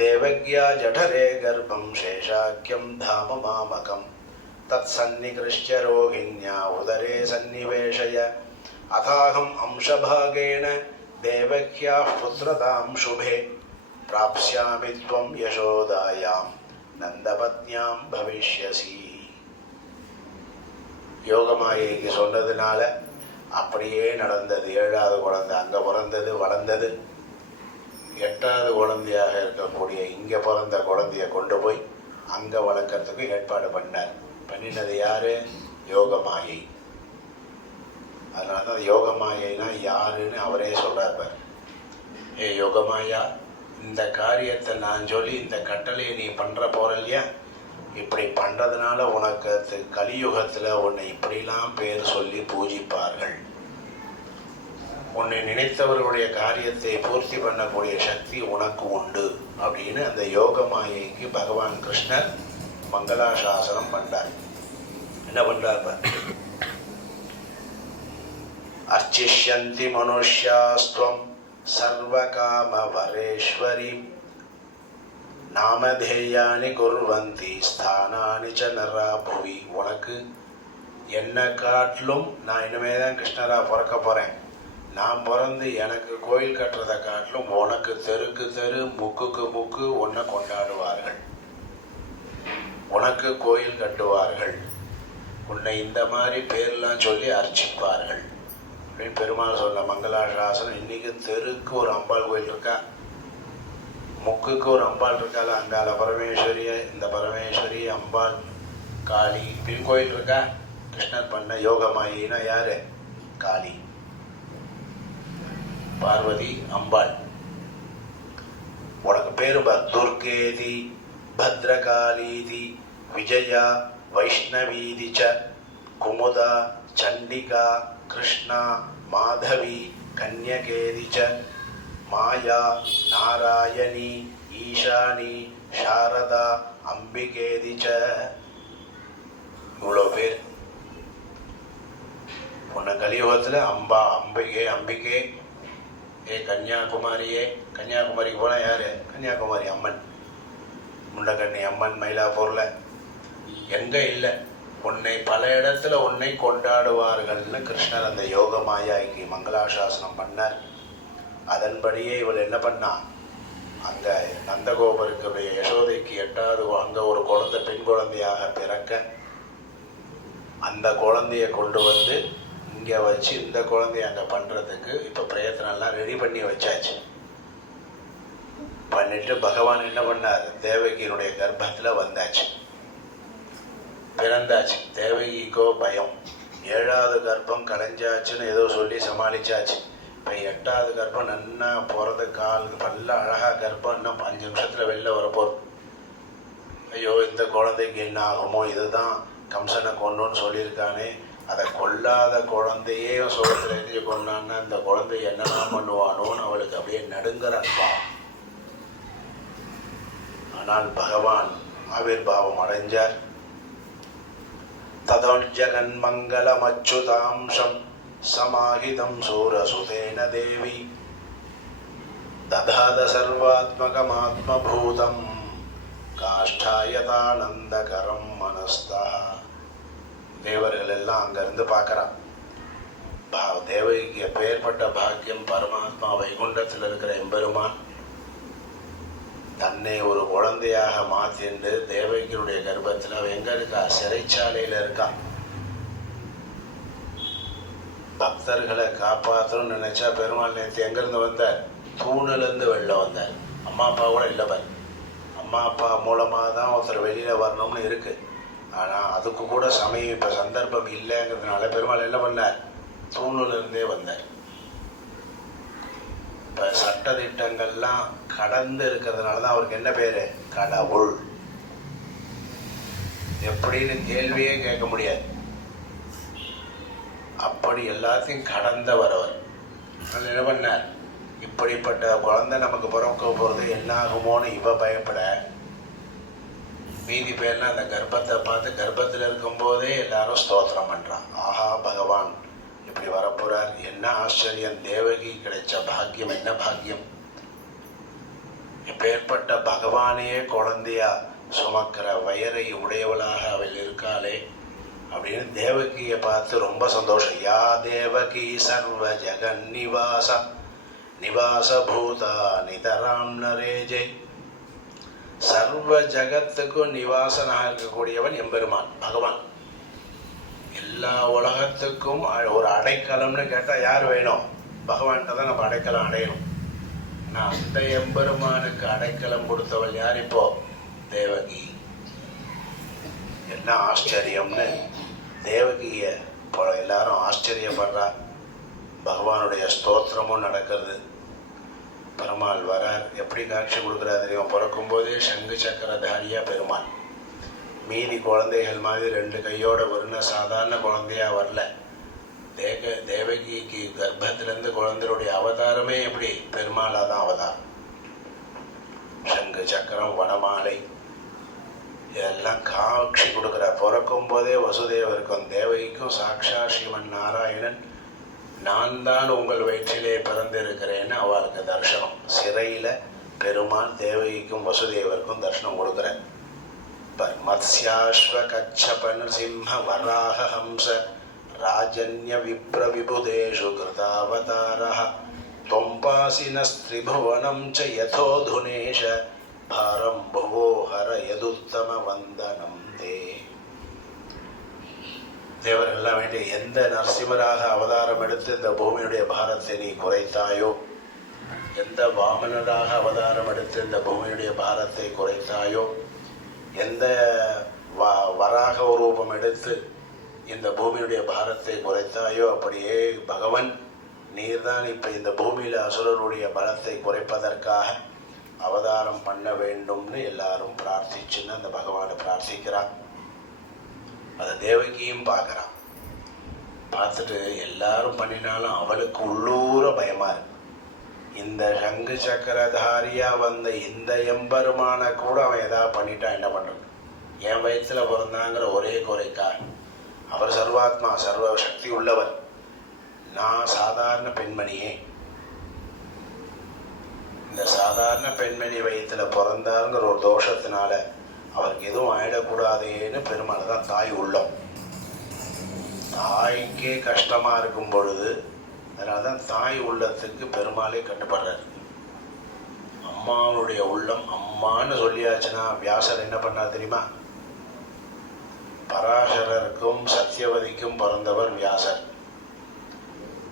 தேவக்யா ஜடரே கர்ப்பம் சேஷாக்கியம் தாம மாமகம் தத் சன்னிகிருஷ்ய ரோகிண்யா உதரே சன்னிவேஷய அதாகம் அம்சபாகேன தேவக்யா புத்ரதாம் சுபே பிராப்ஸ்யாமி த்வம் யசோதாயாம் நந்தபத்னியாம் பவிஷ்யசி. யோகமாயைக்கு சொன்னதுனால அப்படியே நடந்தது. 7வது குழந்தை அங்கே பிறந்தது, வளர்ந்தது. 8வது குழந்தையாக இருக்கக்கூடிய இங்கே பிறந்த குழந்தைய கொண்டு போய் அங்கே வளர்க்கறதுக்கு ஏற்பாடு பண்ணார். பண்ணினது யாரு? யோகமாயை. அதனால தான் யோகமாயைனா யாருன்னு அவரே சொல்றார். ஏ யோகமாயா, இந்த காரியத்தை நான் சொல்லி இந்த கட்டளையை நீ பண்ற போற இல்லையா, இப்படி பண்றதுனால உனக்கு கலியுகத்துல உன்னை இப்படிலாம் பேர் சொல்லி பூஜிப்பார்கள். உன்னை நினைத்தவர்களுடைய காரியத்தை பூர்த்தி பண்ணக்கூடிய சக்தி உனக்கு உண்டு அப்படின்னு அந்த யோகமாயைக்கு பகவான் கிருஷ்ணர் மங்களாசாசனம் பண்றார். என்ன பண்றார்? அர்ச்சிஷ்யந்தி மனுஷ்யாஸ்துவம் சர்வகாம வரேஸ்வரி நாமதேயானி குர்வந்தி ஸ்தானானி ச நரா புவி. உனக்கு என்ன காட்டிலும் நான் இனிமேதான் கிருஷ்ணரா பிறக்க போறேன். நான் பிறந்து எனக்கு கோயில் கட்டுறதை காட்டிலும் உனக்கு தெருக்கு தெரு முக்குக்கு முக்கு உன்னை கொண்டாடுவார்கள், உனக்கு கோயில் கட்டுவார்கள். உன்னை இந்த மாதிரி பேர்லாம் சொல்லி அர்ச்சிப்பார்கள் அப்படின்னு பெருமாள் சொன்ன மங்களாசாசனம். இன்னைக்கு தெருக்கு ஒரு அம்பாள் கோயில் இருக்கா, முக்குக்கு ஒரு அம்பாள் இருக்கால, அங்கால பரமேஸ்வரி, இந்த பரமேஸ்வரி அம்பாள் காளி இப்படின்னு கோயில் இருக்கா. கிருஷ்ணர் பண்ண யோகமாயினா யாரு? காளி, பார்வதி, அம்பாள். உனக்கு பேரு துர்கேதி, பத்ரகாளீதி, விஜயா, வைஷ்ணவீதி ச, குமுதா, சண்டிகா, கிருஷ்ணா, மாதவி, கன்யகேதி ச, மாயா, நாராயணி, ஈசானி, சாரதா, அம்பிகேதி ச. இவ்வளோ பேர். உன்னை கலியுகத்தில் அம்பிகே கன்னியாகுமரியே. கன்னியாகுமரிக்கு போனால் யாரு? கன்னியாகுமரி அம்மன், முண்டகண்ணி அம்மன் மயிலாப்பூர்ல. எங்கே இல்லை, உன்னை பல இடத்துல உன்னை கொண்டாடுவார்கள்னு கிருஷ்ணர் அந்த யோக மாயாய்க்கு மங்களாசாசனம் பண்ணார். அதன்படியே இவள் என்ன பண்ணா, அங்கே நந்தகோபருக்குடைய யசோதைக்கு 8வது அங்கே ஒரு குழந்தை பெண் குழந்தையாக பிறக்க அந்த குழந்தைய கொண்டு வந்து இங்கே வச்சு இந்த குழந்தைய அங்கே பண்ணுறதுக்கு இப்போ பிரயத்தனம்லாம் ரெடி பண்ணி வச்சாச்சு. பண்ணிட்டு பகவான் என்ன பண்ணார், தேவகியினுடைய கர்ப்பத்தில் வந்தாச்சு, பிறந்தாச்சு. தேவகிக்கோ பயம், 7வது கர்ப்பம் கலைஞ்சாச்சுன்னு ஏதோ சொல்லி சமாளிச்சாச்சு. இப்போ 8வது கர்ப்பம் நன்னா போகிறது, கால் பல்ல அழகாக கர்ப்பம் இன்னும் 5 நிமிஷத்தில் வெளில வரப்போகுது. ஐயோ இந்த குழந்தைக்கு என்ன ஆகுமோ, இதுதான் கம்சனை கொன்னோன்னு சொல்லியிருக்கானே, அதை கொல்லாத குழந்தையே சோகத்தில் எரிஞ்சு கொண்டான்னா இந்த குழந்தை என்னெல்லாம் பண்ணுவானோன்னு அவளுக்கு அப்படியே நடுங்கிறாப்பா. ஆனால் பகவான் ஆவிர்பாவம் அடைஞ்சார். ததோஜகன் மங்களம் அச்சுதாம்சம் சமாஹிதம் சூரசுதேன தேவி ததாத சர்வாத்மகமாத்மபூதம் காஷ்டாயதானந்தகரம் மனஸ்தா. தேவர்கள் எல்லாம் அங்கிருந்து பார்க்கறான். தேவகிக்கு எப்பேற்பட்ட பாக்கியம். பரமாத்மா வைகுண்டத்தில் இருக்கிற எம்பெருமான் தன்னை ஒரு குழந்தையாக மாற்றிண்டு தேவகியுடைய கர்ப்பத்தில் அவன் எங்க இருக்கா? சிறைச்சாலையில் இருக்கான். பக்தர்களை காப்பாற்றணும்னு நினைச்சா பெருமாள் நேற்று எங்கிருந்து வந்தார்? தூணிலிருந்து வெளில வந்தார். அம்மா அப்பா கூட இல்லவர். அம்மா அப்பா மூலமாக தான் ஒருத்தர் வெளியில் வரணும்னு இருக்கு. ஆனால் அதுக்கு கூட சமயம் இப்போ சந்தர்ப்பம் இல்லைங்கிறதுனால பெருமாள் என்ன பண்ணார்? தூணிலிருந்தே வந்தார். இப்போ சட்டதிட்டங்கள்லாம் கடந்து இருக்கிறதுனால தான் அவருக்கு என்ன பேரு? கடவுள். எப்படின்னு கேள்வியே கேட்க முடியாது. அப்படி எல்லாத்தையும் கடந்தவர் அவர். அதனால் என்ன பண்ணார்? இப்படிப்பட்ட குழந்தை நமக்கு பிறக்க போகிறது என்ன ஆகுமோன்னு இவ பயப்பட, மீதி பேர்லாம் அந்த கர்ப்பத்தை பார்த்து கர்ப்பத்தில் இருக்கும்போதே எல்லாரும் ஸ்தோத்திரம் பண்ணுறான். ஆஹா, பகவான் இப்படி வரப்போறார், என்ன ஆச்சரியம், தேவகி கிடைச்ச பாக்கியம், என்ன பாக்கியம். இப்பேற்பட்ட பகவானையே குழந்தையா சுமக்கிற வயரை உடையவளாக அவள் இருக்காளே அப்படின்னு தேவகியை பார்த்து ரொம்ப சந்தோஷம். யா தேவகி சர்வ ஜெகன் நிவாச நிவாச பூதா நிதராம் நரேஜே. சர்வ ஜகத்துக்கும் நிவாசனாக இருக்கக்கூடியவன் எம்பெருமான் பகவான். எல்லா உலகத்துக்கும் ஒரு அடைக்கலம்னு கேட்டால் யார் வேணும்? பகவான்கிட்ட தான் நம்ம அடைக்கலம் அடையணும். நான் அந்த எம்பெருமானுக்கு அடைக்கலம் கொடுத்தவள் யார்? இப்போ தேவகி. என்ன ஆச்சரியம்னு தேவகிய எல்லாரும் ஆச்சரியப்படுறா. பகவானுடைய ஸ்தோத்திரமும் நடக்கிறது. பெருமாள் வரார். எப்படி காட்சி கொடுக்குறாரு தெரியும்? பிறக்கும் போதே சங்கு சக்கரதாரியா பெருமாள். மீதி குழந்தைகள் மாதிரி 2 கையோட வருண சாதாரண குழந்தையா வரல. தேவகிக்கு கர்ப்பத்திலிருந்து குழந்தையுடைய அவதாரமே எப்படி? பெருமாளா தான் அவதாரம். சங்கு சக்கரம் வனமாலை இதெல்லாம் காட்சி கொடுக்குறார். பிறக்கும் போதே வசுதேவருக்கும் தேவகிக்கும் சாக்ஷா ஸ்ரீமன் நாராயணன் நான் தான் உங்கள் வயிற்றிலே பிறந்திருக்கிறேன்னு அவளுக்கு தர்சனம். சிறையில் பெருமாள் தேவகிக்கும் வசுதேவருக்கும் தர்சனம் கொடுக்குறேன். மத்ஸ்யாஸ்வ கச்சபன் சிம்ம வராக ஹம்ச ராஜன்ய விப்ர விபுதேஷு கிருதாவதாரः त्वम्पासिनस्त्रिभुवनं च यथोऽधुनेश भारं भुवो हर यदुत्तम वन्दनं ते. தேவர்கள்லாம் வேண்டிய எந்த நரசிம்மராக அவதாரம் எடுத்து இந்த பூமியுடைய பாரத்தை நீ குறைத்தாயோ, எந்த வாமனராக அவதாரம் எடுத்து இந்த பூமியுடைய பாரத்தை குறைத்தாயோ, எந்த வராக ரூபம் எடுத்து இந்த பூமியுடைய பாரத்தை குறைத்தாயோ, அப்படியே பகவன் நீர்தான் இப்ப இந்த பூமியில அசுரருடைய பலத்தை குறைப்பதற்காக அவதாரம் பண்ண வேண்டும்னு எல்லாரும் பிரார்த்திச்சுன்னு அந்த பகவானை பிரார்த்திக்கிறான். அதை தேவகியும் பார்க்கறான். பார்த்துட்டு எல்லாரும் பண்ணினாலும் அவளுக்கு உள்ளூர பயமா இருக்கு. இந்த சங்கு சக்கரதாரியா வந்த இந்த எம்பெருமான கூட அவன் ஏதாவது பண்ணிட்டான் என்ன பண்றது? என் வயிற்றுல பிறந்தாங்கிற ஒரே குறைக்காக அவர் சர்வாத்மா சர்வ சக்தி உள்ளவர், நான் சாதாரண பெண்மணியே. இந்த சாதாரண பெண்மணி வயிற்றுல பிறந்தாருங்கிற ஒரு தோஷத்தினால அவருக்கு எதுவும் ஆயிடக்கூடாதேன்னு பெருமாள் தான் தாய் உள்ளம். தாய்க்கே கஷ்டமா இருக்கும் பொழுது அதனால்தான் தாய் உள்ளத்துக்கு பெருமாளே கட்டுப்படுறாரு. அம்மாவுடைய உள்ளம் அம்மான்னு சொல்லியாச்சுன்னா வியாசர் என்ன பண்ணார் தெரியுமா? பராசரருக்கும் சத்தியவதிக்கும் பிறந்தவர் வியாசர்.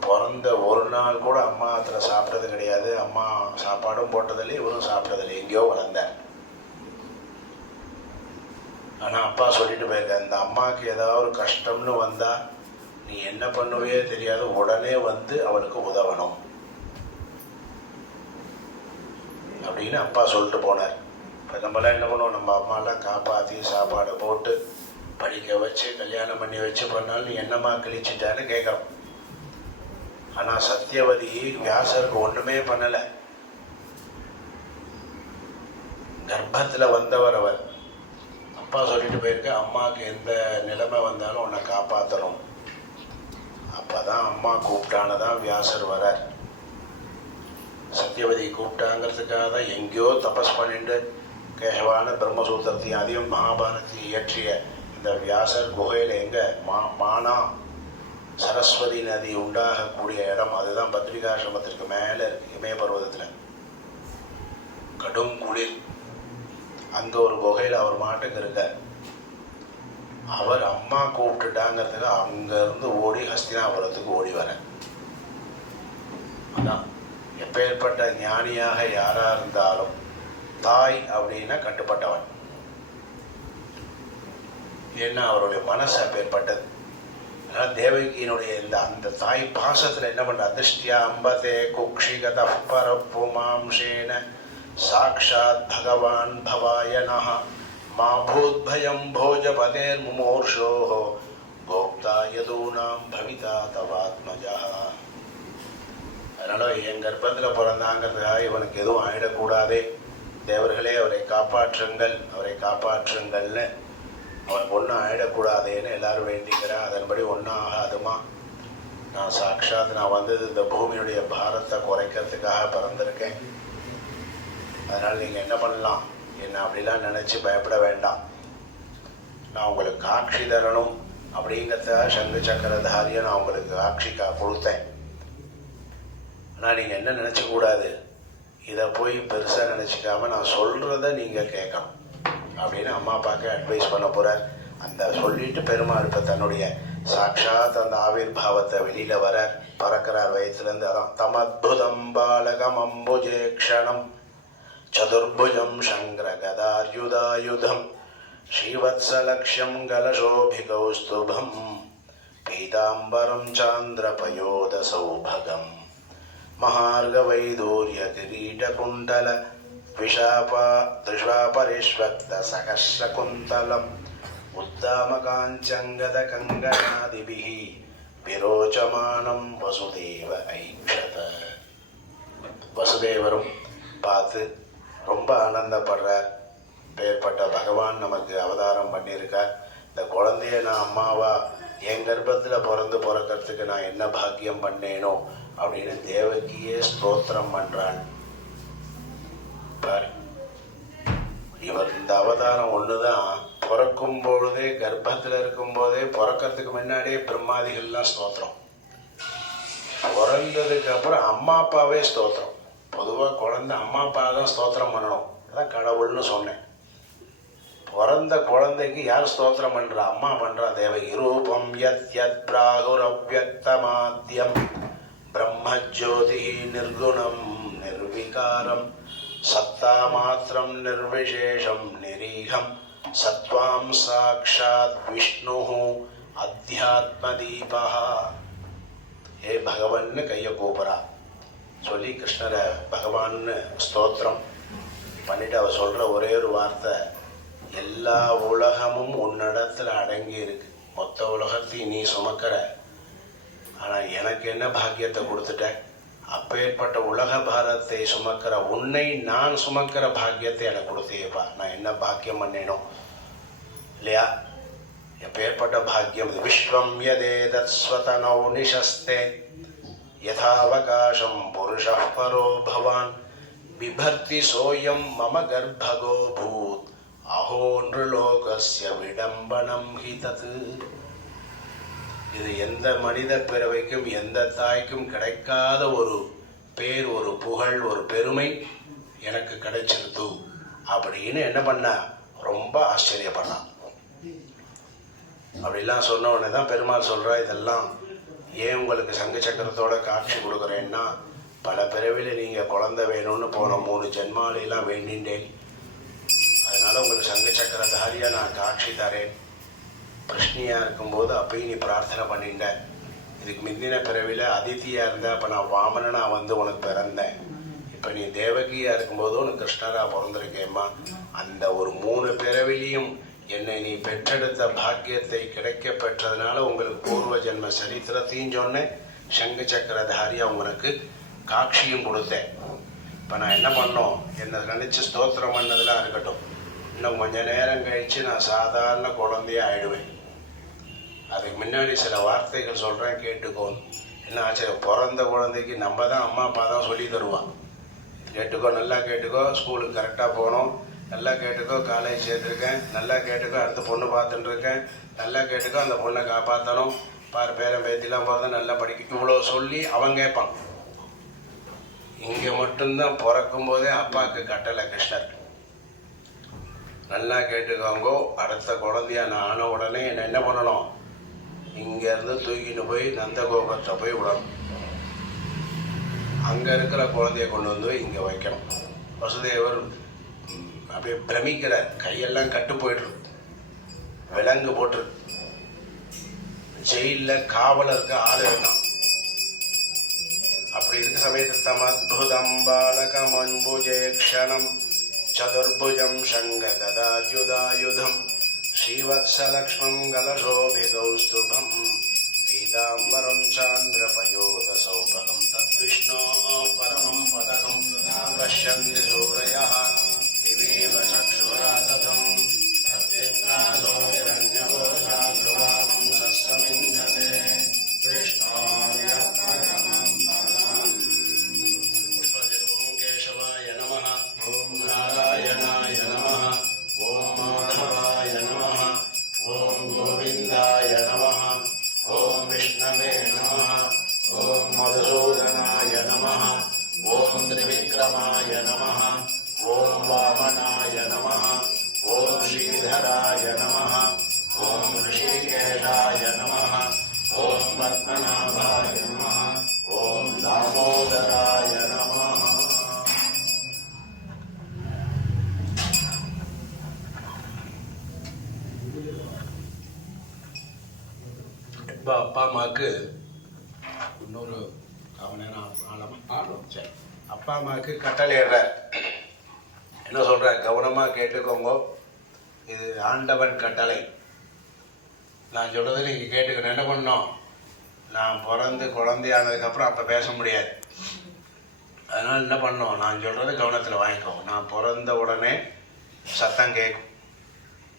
பிறந்த ஒரு நாள் கூட அம்மா அதில் சாப்பிட்டது கிடையாது. அம்மா சாப்பாடும் போட்டதில்லை, இவரும் சாப்பிட்டதில்லை, எங்கேயோ வளர்ந்தார். ஆனா அப்பா சொல்லிட்டு போயிருக்க, இந்த அம்மாவுக்கு ஏதாவது ஒரு கஷ்டம்னு வந்தா நீ என்ன பண்ணுவே தெரியாது, உடனே வந்து அவனுக்கு உதவணும் அப்படின்னு அப்பா சொல்லிட்டு போனார். இப்போ நம்மளாம் என்ன பண்ணுவோம்? நம்ம அம்மாலாம் காப்பாற்றி சாப்பாடு போட்டு படிக்க வச்சு கல்யாணம் பண்ணி வச்சு பண்ணாலும் நீ என்னம்மா கிழிச்சிட்டான்னு கேட்குறோம். ஆனால் சத்தியவதி வியாசருக்கு ஒன்றுமே பண்ணலை. கர்ப்பத்தில் வந்தவர் அவர். அப்பா சொல்லிட்டு போயிருக்க, அம்மாவுக்கு எந்த நிலைமை வந்தாலும் உன்னை காப்பாற்றணும். அப்பதான் அம்மா கூப்பிட்டானதான் வியாசர் வரார். சத்தியவதி கூப்பிட்டாங்கிறதுக்காக தான் எங்கேயோ தபஸ் பண்ணிட்டு கேசவான பிரம்மசூத்திரத்தையும் அதையும் மகாபாரத்தையும் இயற்றிய இந்த வியாசர் குகையில எங்க மானா சரஸ்வதி நதி உண்டாகக்கூடிய இடம், அதுதான் பத்ரிகாசிரமத்திற்கு மேல இருக்கு, இமய பர்வதத்துல. கடும் குளிர். அங்க ஒரு குகையில அவர் மாட்டுக்கு இருக்கார். அவர் அம்மா கூப்பிட்டுட்டாங்கிறதுக்கு அங்க இருந்து ஓடி ஹஸ்தினாபுரத்துக்கு ஓடி வர. அதான் எப்பேற்பட்ட ஞானியாக யாரா இருந்தாலும் தாய் அப்படின்னா கட்டுப்பட்டவன். ஏன்னா அவருடைய மனசு அப்பேற்பட்டது. அதனால தேவகியினுடைய இந்த அந்த தாய் பாசத்துல என்ன பண்ற, அதிஷ்டியா அம்பதே குக்ஷிகத பரப்புமாம்சேன சாக்ஷாத் பகவான் பவாயனஹ மா பூத்பயம் போஜபதேர் முமூர்ஷோஹோ கோப்தா யதூனாம் பவிதா தவாத்மஜா. அதனால என் கர்ப்பத்தில் பிறந்தாங்கிறதுக்காக இவனுக்கு எதுவும் ஆயிடக்கூடாதே, தேவர்களே அவரை காப்பாற்றுங்கள், அவரை காப்பாற்றுங்கள்னு, அவனுக்கு ஒன்றும் ஆயிடக்கூடாதேன்னு எல்லாரும் வேண்டிக்கிறா. அதன்படி ஒன்றும் ஆகாதுமா. நான் சாட்சாத் நான் வந்தது இந்த பூமியுடைய பாரத்தை குறைக்கிறதுக்காக பிறந்திருக்கேன். அதனால் நீங்கள் என்ன பண்ணலாம், என்ன அப்படிலாம் நினச்சி பயப்பட வேண்டாம். நான் உங்களுக்கு காட்சி தரணும் அப்படிங்கிறத சங்கு சக்கரதாரியை நான் உங்களுக்கு காட்சிக்கா கொடுத்தேன். ஆனால் நீங்கள் என்ன நினச்சக்கூடாது, இதை போய் பெருசாக நினச்சிக்காம நான் சொல்கிறத நீங்கள் கேட்கணும் அப்படின்னு அம்மா அப்பாவுக்கு அட்வைஸ் பண்ண போகிறார். அந்த சொல்லிட்டு பெருமாள் இப்போ தன்னுடைய சாட்சாத் அந்த ஆவிர்பாவத்தை வெளியில் வர பறக்கிறார் வயசுலேருந்து. அதான் தமத்புதம் பாலகம் அம்புஜேக்ஷணம் சதுர்புஜம் சங்கர கதாயுதாயுதம் ஸ்ரீவத்ஸலக்ஷ்யம் கலசோபிகௌஸ்துபம் பீதாம்பரம் சாந்திரபயோத சௌபகம் மகார்கவைதூர்ய கிரீடகுண்டல விஷாபரிஷ்வக்த சகஸ்ரகுந்தலம் உத்தாமகாஞ்சங்கத கங்கணாதிபிஹி விரோச்சமானம் வசுதேவ ஐக்ஷத. வசுதேவரும் பார்த்து ரொம்ப ஆனந்தப்படுறார். பேர்பட்ட பகவான் நமக்கு அவதாரம் பண்ணியிருக்கார். இந்த குழந்தைய நான் அம்மாவா என் கர்ப்பத்தில் பிறக்கிறதுக்கு நான் என்ன பாக்கியம் பண்ணேனோ அப்படின்னு தேவகியே ஸ்தோத்திரம் பண்றாள். இவர் இந்த அவதாரம் ஒண்ணுதான். பிறக்கும் பொழுதே கர்ப்பத்தில் இருக்கும் போதே பிறக்கிறதுக்கு முன்னாடியே பிரம்மாதிகள்லாம் ஸ்தோத்திரம். பிறந்ததுக்கு அப்புறம் அம்மா அப்பாவே ஸ்தோத்திரம். பொதுவாக குழந்தை அம்மா அப்பா தான் ஸ்தோத்திரம் பண்ணணும், அதான் கடவுள்னு சொன்னேன். பிறந்த குழந்தைக்கு யார் ஸ்தோத்திரம் பண்றா? அம்மா பண்றா. தேவகி. ரூபம் யத் யத் பிராகுரவ்யக்தமாத்யம் பிரம்மஜோதி நிர்குணம் நிர்விகாரம் சத்தா மாத்திரம் நிர்விசேஷம் நிரீகம் சத்வாம் சாக்ஷாத் விஷ்ணு அத்தியாத்மதீபா. ஏ பகவன்னு கையை கூப்புறா. சொல்லி கிருஷ்ணரை பகவான்னு ஸ்தோத்திரம் பண்ணிட்டு அவ சொல்ற ஒரே ஒரு வார்த்தை, எல்லா உலகமும் உன்னிடத்துல அடங்கி இருக்கு. மொத்த உலகத்தையும் நீ சுமக்கிற. ஆனா எனக்கு என்ன பாக்கியத்தை கொடுத்துட்ட? அப்பேற்பட்ட உலக பாரத்தை சுமக்கிற உன்னை நான் சுமக்கிற பாக்கியத்தை எனக்கு கொடுத்தேப்பா. நான் என்ன பாக்கியம் பண்ணேனோ இல்லையா? எப்பேற்பட்ட பாக்கியம் இது. விஸ்வம் யதேதத் ஸ்வதனோ நிஷஸ்தே யதாவகாசம் புருஷः பரோ பவான் பிபர்த்தி சோயம் மம கர்ப்பகோ பூத் அஹோ நிருலோகஸ்ய விடம்பனம் ஹி தத். இது எந்த மனித பிறவைக்கும் எந்த தாய்க்கும் கிடைக்காத ஒரு பேர், ஒரு புகழ், ஒரு பெருமை எனக்கு கிடைச்சிருது அப்படின்னு என்ன பண்ண? ரொம்ப ஆச்சரியப்பட்டான். அப்படிலாம் சொன்ன உடனே தான் பெருமாள் சொல்றா, இதெல்லாம் ஏன் உங்களுக்கு சங்கு சக்கரத்தோட காட்சி கொடுக்குறேன்னா, பல பிறவில நீங்க குழந்தை வேணும்னு போன 3 ஜென்மாலையெல்லாம் வேண்டின்றேன். அதனால உங்களுக்கு சங்கு சக்கரதாரியா நான் காட்சி தரேன். கிருஷ்ணியா இருக்கும்போது அப்பயும் நீ பிரார்த்தனை பண்ணிட்ட. இதுக்கு முந்தின பிறவில அதித்தியா இருந்த, அப்ப நான் வாமனனா வந்து உனக்கு பிறந்தேன். இப்ப நீ தேவகியா இருக்கும்போது உனக்கு கிருஷ்ணரா பிறந்திருக்கேம்மா. அந்த ஒரு 3 பிறவிலையும் என்னை நீ பெற்றெடுத்த பாக்கியத்தை கிடைக்க பெற்றதுனால உங்களுக்கு பூர்வ ஜென்ம சரித்திரத்தையும் சொன்னேன், சங்கு சக்கரதாரியா உங்களுக்கு காட்சியும் கொடுத்தேன். இப்ப நான் என்ன பண்ணோம், என்னை நினைச்சு ஸ்தோத்திரம் பண்ணதெல்லாம் இருக்கட்டும், இன்னும் கொஞ்ச நேரம் கழிச்சு நான் சாதாரண குழந்தையா ஆயிடுவேன். அதுக்கு முன்னாடி சில வார்த்தைகள் சொல்றேன், கேட்டுக்கோன்னு. என்ன ஆச்சரியம், பிறந்த குழந்தைக்கு நம்ம தான் அம்மா அப்பா தான் சொல்லி தருவான். கேட்டுக்கோ, நல்லா கேட்டுக்கோ, ஸ்கூலுக்கு கரெக்டாக போகணும், நல்லா கேட்டுக்கோ, காலேஜ் சேர்த்துருக்கேன், நல்லா கேட்டுக்கோ, அடுத்த பொண்ணு பார்த்துட்டு இருக்கேன், நல்லா கேட்டுக்கோ, அந்த பொண்ணை காப்பாற்றணும், பாரு பேரன் பேத்திலாம் போகிறத நல்லா படிக்க, இவ்வளோ சொல்லி அவன் கேட்பான். இங்கே மட்டும்தான் பிறக்கும் போதே அப்பாவுக்கு கட்டளை கிருஷ்ணர், நல்லா கேட்டுக்கோங்கோ, அடுத்த குழந்தையா நான் ஆன உடனே என்ன பண்ணணும், இங்கேருந்து தூக்கின்னு போய் நந்தகோபத்தை போய் விடணும். அங்கே இருக்கிற குழந்தைய கொண்டு வந்து இங்கே வைக்கணும். வசுதேவர் அப்படியே பிரமிக்கிற, கையெல்லாம் கட்டு போயிட்டு, விலங்கு போட்டு, ஜெயிலில் காவலருக்கு ஆள் இருக்கான். அப்படி இருக்க சமயத்தில் தமத்புதம் பாலகம் அன்புஜேக்ஷணம் சதுர்புஜம் சங்ககதாயுதாயுதம் ஸ்ரீவத்ஸலக்ஷ்மம் கலசோபிகௌஸ்துபம் பீதாம்பரம் சாந்திரபயோதசௌபகம் தத்விஷ்ணோ பரமம் பதகம் பஷ்யந்தி சூரயः திவேவ சக்ஷுராததம் தத்வித்ராசோ ஹிரண்யகோஷா த்ருவாகம் சஸ்தமிந்ததே கிருஷ்ணாய பரமம் பதம். ஓம் கேசவாய நமः, ஓம் நாராயணாய நமः, ஓம் மாதவாய நமः, ஓம் கோவிந்தாய நமः, ஓம் விஷ்ணவே நமः, ஓம் மதுசூதனாய நமः, ஓம் திரிவிக்ரமாய நமः, ஓம் வாமனாய நமः, ஓம் ஸ்ரீதராய நமः, ஓம் ரிஷிகேஷாய நமः, ஓம் பத்மநாபாய நமः, ஓம் தாமோதராய நமः. இப்போ அப்பா அம்மாவுக்கு இன்னொரு காம நேரம் ஆழம். சரி, அப்பா அம்மாவுக்கு கட்டளையிடுற என்ன சொல்ற, கவனமா கேட்டுக்கோங்க, இது ஆண்டவன் கட்டளை. நான் சொல்றதை நீங்க கேட்டுக்கணும். என்ன பண்ணோம், நான் பிறந்து குழந்தையானதுக்கப்புறம் அப்போ பேச முடியாது. அதனால என்ன பண்ணோம், நான் சொல்றதை கவனத்தில் வாங்கிக்கோ. நான் பிறந்த உடனே சத்தம் கேட்கும்,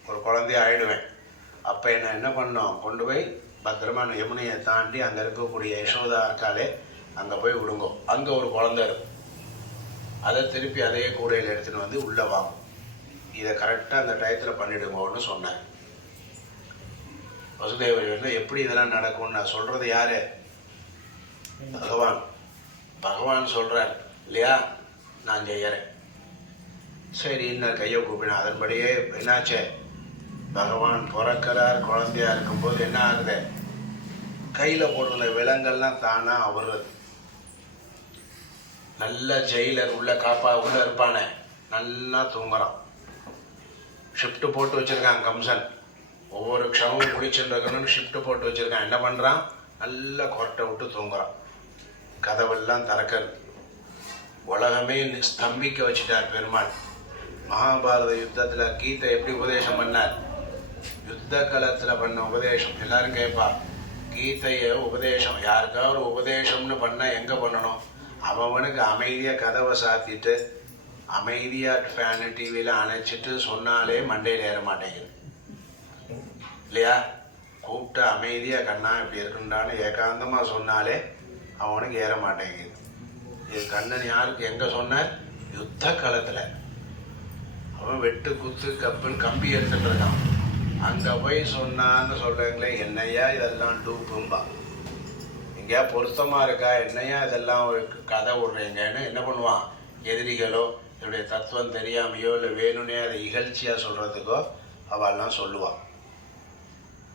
ஒரு குழந்தைய ஆயிடுவேன். அப்போ என்ன பண்ணோம், கொண்டு போய் பத்திரமா யமுனையை தாண்டி அங்கே இருக்கக்கூடிய யசோதா இருக்காலே அங்கே போய் விடுங்கோ. அங்கே ஒரு குழந்தை இருக்கும், அதை திருப்பி அதே கூடையில் எடுத்துகிட்டு வந்து உள்ளே வாங்கும். இதை கரெக்டாக அந்த டயத்தில் பண்ணிடுங்கன்னு சொன்னேன். வசுதேவர் என்ன எப்படி இதெல்லாம் நடக்கும்னு நான் சொல்றது யாரு, பகவான் சொல்றார் இல்லையா, நான் செய்யறேன். சரி, இன்னும் கையை கூப்பினேன். அதன்படியே என்னாச்சே, பகவான் பிறக்கிறார், குழந்தையா இருக்கும்போது என்ன ஆகுது, கையில் போடுற விலங்கெல்லாம் தானாக அவருது. நல்ல ஜெயிலர் உள்ள உள்ள இருப்பானே, நல்லா தூங்குறான். ஷிஃப்ட் போட்டு வச்சிருக்கான் கம்சன், ஒவ்வொரு க்ஷமும் குளிச்சுருக்கணும்னு ஷிஃப்ட் போட்டு வச்சிருக்கான். என்ன பண்ணுறான், நல்லா கொரட்டை விட்டு தூங்குறான். கதவெல்லாம் திறக்கிறது. உலகமே ஸ்தம்பிக்க வச்சுட்டார் பெருமாள். மகாபாரத யுத்தத்தில் கீதை எப்படி உபதேசம் பண்ணார், யுத்த காலத்தில் பண்ண உபதேசம். எல்லாரும் கேட்பா, கீதையை உபதேசம் யாருக்காவது உபதேசம்னு பண்ணால் எங்கே பண்ணணும், அவனுக்கு அமைதியாக கதவை சாத்திட்டு அமைதியாக ஃபேனு டிவியில் அணைச்சிட்டு சொன்னாலே மண்டையில் ஏற மாட்டேங்குது இல்லையா. கூப்பிட்டு அமைதியாக கண்ணா இப்படி இருக்குண்டான்னு ஏகாந்தமாக சொன்னாலே அவனுக்கு ஏற மாட்டேங்குது. இது கண்ணன் யாருக்கு எங்கே சொன்னார், யுத்த காலத்தில். அவன் வெட்டு குத்து கப்புன்னு கம்பி எடுத்துட்டு இருக்கான். அங்கே போய் சொன்னான்னு சொல்கிறீங்களே, என்னையா இதெல்லாம் டூப்பும்பா, எங்கேயா பொருத்தமாக இருக்கா, என்னையா இதெல்லாம் ஒரு கதை விடுறீங்கன்னு என்ன பண்ணுவான், எதிரிகளோ என்னுடைய தத்துவம் தெரியாமையோ இல்லை வேணும்னே அதை இகழ்ச்சியாக சொல்கிறதுக்கோ அவெல்லாம் சொல்லுவான்.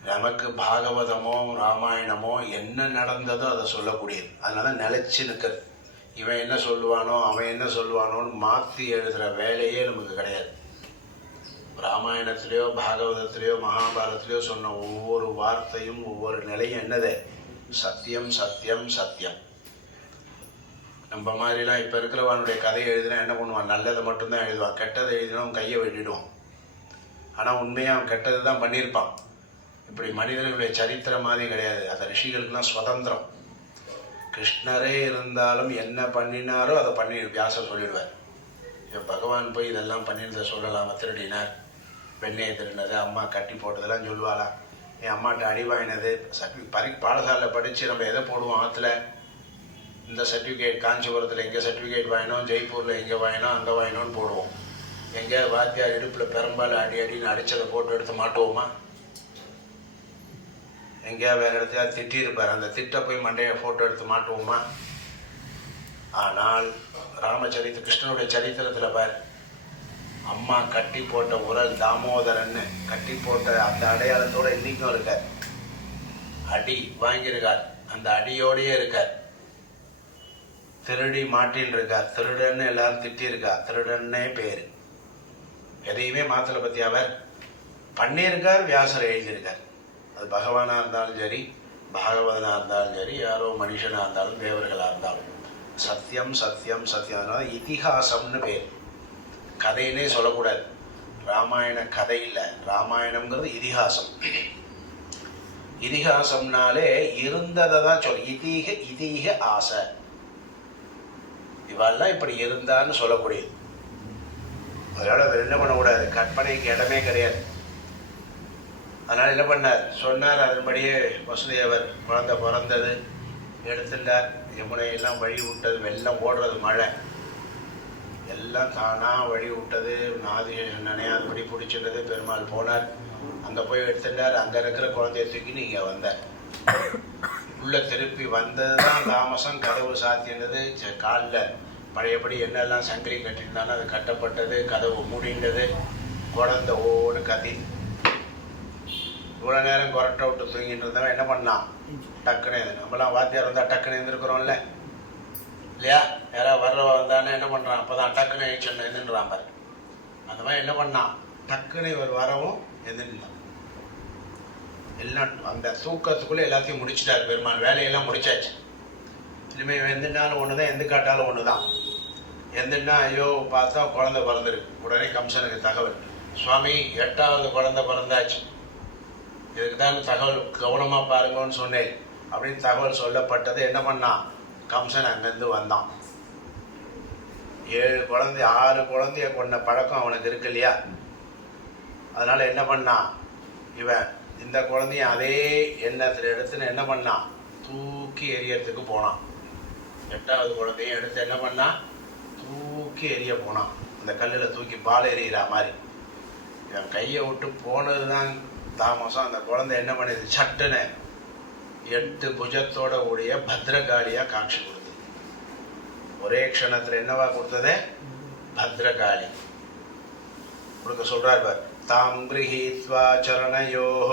நமக்கு பாகவதமோ ராமாயணமோ என்ன நடந்ததோ அதை சொல்லக்கூடியது. அதனால நிலைச்சு நிற்கிறது. இவன் என்ன சொல்லுவானோ அவன் என்ன சொல்லுவானோன்னு மாற்றி எழுதுகிற வேலையே நமக்கு கிடையாது. ராமாயணத்திலேயோ பாகவதத்திலேயோ மகாபாரதத்திலேயோ சொன்ன ஒவ்வொரு வார்த்தையும் ஒவ்வொரு நிலையும் என்னது, சத்தியம் சத்தியம் சத்தியம். நம்ம மாதிரிலாம் இப்போ இருக்கிறவனுடைய கதையை எழுதினா என்ன பண்ணுவான், நல்லதை மட்டும்தான் எழுதுவான், கெட்டதை எழுதினவன் கையை வெட்டிடுவான். ஆனால் உண்மையாக அவன் கெட்டது தான் பண்ணியிருப்பான். இப்படி மனிதர்களுடைய சரித்திரம் மாதிரி கிடையாது. அந்த ரிஷிகளுக்குலாம் சுதந்திரம். கிருஷ்ணரே இருந்தாலும் என்ன பண்ணினாரோ அதை பண்ணி வியாசர் சொல்லிடுவார். இப்போ பகவான் போய் இதெல்லாம் பண்ணியிருந்த சொல்லலாமா, திருடினார், வெண்ணையை திருடினது, அம்மா கட்டி போட்டதெல்லாம் சொல்லுவாளா, என் அம்மாட்ட அடி வாங்கினது, பாடசாலையில் படித்து நம்ம எதை போடுவோம் ஆற்றுல, இந்த சர்டிஃபிகேட் காஞ்சிபுரத்தில் எங்கே சர்டிஃபிகேட் வாங்கினோம், ஜெய்ப்பூரில் எங்கே வாங்கினோம், அங்கே வாங்கினோன்னு போடுவோம். எங்கே வாத்தியார் இடுப்பில் பெரும்பாலும் அடின்னு அடித்ததை போட்டு எடுத்து மாட்டுவோமா, எங்கேயா வேறு இடத்தையாவது திட்டியிருப்பார், அந்த திட்ட போய் மண்டையை ஃபோட்டோ எடுத்து மாட்டுவோமா. ஆனால் கிருஷ்ணனுடைய சரித்திரத்தில் பார், அம்மா கட்டி போட்ட உரல் தாமோதரன்னு கட்டி போட்ட அந்த அடையாளத்தோட இன்னைக்கும் இருக்கார். அடி வாங்கியிருக்கார், அந்த அடியோடையே இருக்கார். திருடி மாட்டின்னு இருக்கார், திருடன்னு எல்லாரும் திட்டியிருக்கார், திருடன்னே பேர். எதையுமே மாத்தலை பற்றி அவர் பண்ணியிருக்கார், வியாசர் எழுதியிருக்கார். அது பகவானாக இருந்தாலும் சரி, பாகவதனாக இருந்தாலும் சரி, யாரோ மனுஷனாக இருந்தாலும் தேவர்களாக இருந்தாலும் சத்தியம் சத்தியம் சத்தியம். அதனால இதிகாசம்னு பேர். கதைன்னே சொல்லக்கூடாது. ராமாயண கதை இல்லை, ராமாயணம்ங்கிறது இதிகாசம். இதிகாசம்னாலே இருந்ததை தான் சொல். இதீக ஆசை, இவெல்லாம் இப்படி இருந்தான்னு சொல்லக்கூடியது. அதனால அவர் என்ன பண்ணக்கூடாது, கற்பனைக்கு இடமே கிடையாது. அதனால என்ன பண்ணார், சொன்னார். அதன்படியே வசுதேவர் குழந்தை பிறந்தது, எடுத்துட்டார். யமுனையெல்லாம் வழி விட்டது, வெள்ளம் ஓடுறது, மழை எல்லாம் தானாக வழி விட்டது. நனையாதபடி பிடிச்சிட்டது. பெருமாள் போனார், அங்கே போய் எடுத்துட்டார். அங்கே இருக்கிற குழந்தைய தூக்கின்னு இங்கே வந்தார். உள்ள திருப்பி வந்தது தான் தாமசம். கதவு சாத்தினது, காலில் பழையபடி என்னெல்லாம் சங்கிலி கட்டியிருந்தாலும் அது கட்டப்பட்டது. கதவு மூடிண்டது. குழந்தை ஓடு கத்தி இவ்வளோ நேரம் கொரட்டை விட்டு தூங்கிட்டு இருந்தவன் என்ன பண்ணான், டக்குன்னு நம்மளாம் வாத்தியார் வந்தால் டக்குன்னு எழுந்திருக்கிறோம்ல இல்லையா. யாராவது வர்றவ வந்தானே என்ன பண்ணுறான், அப்போ தான் டக்குன்னு எழுச்சொன்னு எழுந்துன்றான் பாரு. அந்த மாதிரி என்ன பண்ணான், டக்குன்னு இவர் வரவும் எழுந்துட்டான். எல்லாம் அந்த தூக்கத்துக்குள்ளே எல்லாத்தையும் முடிச்சுட்டார் பெருமாள். வேலையெல்லாம் முடிச்சாச்சு. இனிமேல் எந்தினாலும் ஒன்று தான், எந்த காட்டாலும் ஒன்று தான். எந்தினா ஐயோ பார்த்தா குழந்தை பிறந்திருக்கு. உடனே கம்சனுக்கு தகவல், சுவாமி 8வது குழந்தை பிறந்தாச்சு, இதுக்கு தான் தகவல் கவனமாக பாருங்கன்னு சொன்னேன் அப்படின்னு தகவல் சொல்லப்பட்டது. என்ன பண்ணான், கம்சன் அங்கேருந்து வந்தான். 7 குழந்தை 6 குழந்தைய கொண்ட பழக்கம் அவனுக்கு இருக்கு இல்லையா. அதனால் என்ன பண்ணான், இவன் இந்த குழந்தைய அதே எண்ணத்தில் எடுத்துன்னு என்ன பண்ணான், தூக்கி எரியறதுக்கு போனான். 8வது குழந்தையும் எடுத்து என்ன பண்ணான், தூக்கி எரிய போனான். அந்த கல்லில் தூக்கி பால் எறிகிற மாதிரி. இவன் கையை விட்டு போனது தான் தாமசம். அந்த குழந்தை என்ன பண்ணிது, சட்டுன்னு 8 புஜத்தோட கூடிய பத்ரகாளியாக காட்சி கொடுத்தது. ஒரே க்ஷணத்தில் என்னவா கொடுத்தது, பத்ரகாளி கொடுக்க சொல்றார். தாம் கிரஹீத்வா சரணயோः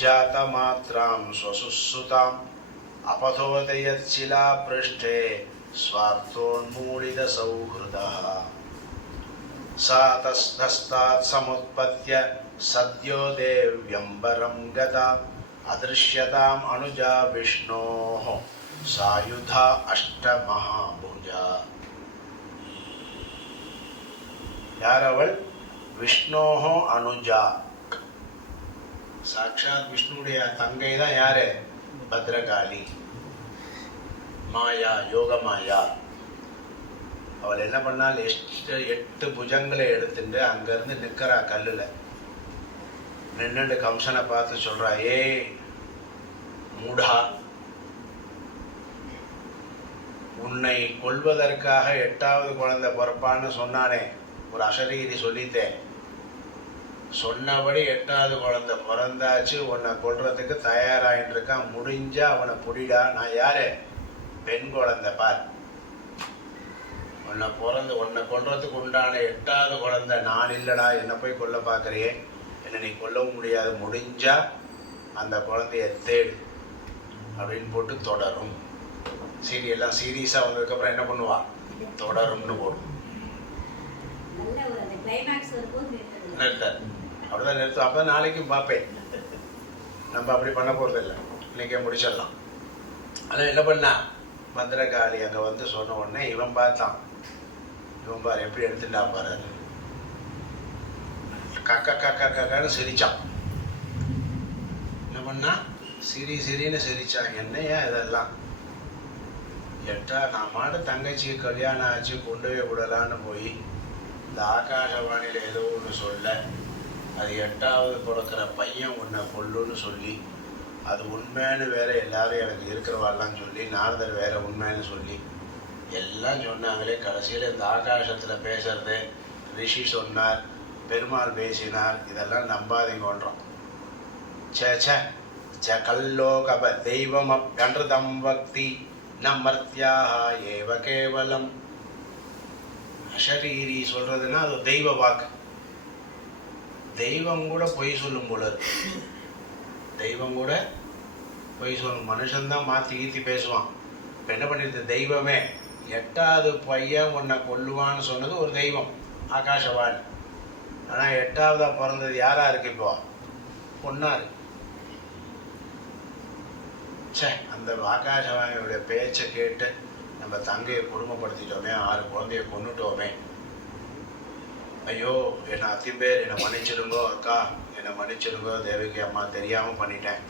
ஜாதமாத்ராம் ஸ்வசுஸ்ருதாம் அபதோதயத் சிலாப்ருஷ்டே ஸ்வார்த்தோன்மூலித சௌஹ்ருதः சா தஸ்தாத் சமுத்பத்ய சத்யோ தேவ்யம்பரம் கதா அதிருஷ்யதாம் அனுஜா விஷ்ணோः சாயுதா அஷ்டமஹாபுஜா. யார் அவள்? விஷ்ணோஹோ அனுஜா. சாட்சாத் விஷ்ணுடைய தங்கை தான் யாரு? பத்ரகாளி, மாயா, யோக மாயா. அவள் என்ன பண்ணால் 8 புஜங்களை எடுத்துட்டு அங்கிருந்து நிற்கிறா கல்லுல நின்னுட்டு கம்சனை பார்த்து சொல்றா, ஏ மூடா, உன்னை கொல்வதற்காக 8வது குழந்தை பிறப்பான்னு சொன்னானே ஒரு அசரீரி சொல்லித்தேன், சொன்னபடி 8வது குழந்தை பிறந்தாச்சு, உன்னை கொல்றதுக்கு தயாராயிட்டு இருக்கான், முடிஞ்சா அவனை புடிடா. நான் யாரு? பெண் குழந்தை பார், உன்னை கொல்றதுக்கு உண்டான 8வது குழந்தை நான் இல்லடா, என்னை போய் கொல்ல பார்க்கறியே, என்னை நீ கொல்லவும் முடியாது, முடிஞ்சா அந்த குழந்தைய தேடு அப்படின்னு போட்டு தொடரும். சீரியெல்லாம் சீரியஸா வந்ததுக்கப்புறம் என்ன பண்ணுவா? தொடரும்னு போடும். நிறுத்தார், அப்படிதான் நிறுத்தும். அப்பதான் நாளைக்கும் பார்ப்பேன். நம்ம அப்படி பண்ண போறது இல்லை, இன்னைக்கே முடிச்சிடலாம். ஆனால் என்ன பண்ணா, பத்ரகாளி அங்க வந்து சொன்ன உடனே இவன் பார்த்தான், இவன் பாரு எப்படி எடுத்துட்டா பாரு, கக்க கக்க கக்கன்னு சிரிச்சான். என்ன பண்ணா? சிரின்னு சிரிச்சான். என்னையா இதெல்லாம்? எட்டா நான் மாடு தங்கச்சி கல்யாணம் ஆச்சு கொண்டு போய் விடலான்னு போய் இந்த ஆகாசவாணியில ஏதோ ஒன்று சொல்ல, அது 8வது பிறக்கிற பையன் உன்னை கொல்லுன்னு சொல்லி, அது உண்மைன்னு வேற எல்லாரும் எனக்கு இருக்கிறவாள்லாம் சொல்லி, நாரதர் வேற உண்மைன்னு சொல்லி எல்லாம் சொன்னாங்களே. கடைசியில் இந்த ஆகாசத்தில் பேசுறது ரிஷி சொன்னார், பெருமாள் பேசினார், இதெல்லாம் நம்பாதீங்கன்றோம். சே கல்லோகப தெய்வம் அப்யன்றுதம் பக்தி நம்மர்த்தியாக ஏவ கேவலம். அஷரீரி சொல்றதுன்னா அது தெய்வ வாக்கு. தெய்வம் கூட பொய் சொல்லும் போல இருக்கு. தெய்வம் கூட பொய் சொல்லும். மனுஷன்தான் மாற்றி கீத்தி பேசுவான். இப்போ என்ன பண்ணிருது? தெய்வமே 8வது பையன் உன்னை கொல்லுவான்னு சொன்னது ஒரு தெய்வம், ஆகாசவாணி. ஆனால் 8வதா பிறந்தது யாரா இருக்கு? இப்போ பொண்ணா இருக்கு. சே, அந்த ஆகாசவாணியோடைய பேச்சை கேட்டு நம்ம தங்கையை குடும்பப்படுத்திட்டோமே, 6 குழந்தைய கொண்டுட்டோமே, ஐயோ என்னை அத்திம்பேர் என்னை மன்னிச்சிருங்கோ, அக்கா என்னை மன்னிச்சிருங்கோ, தேவகி அம்மா தெரியாமல் பண்ணிட்டேன்,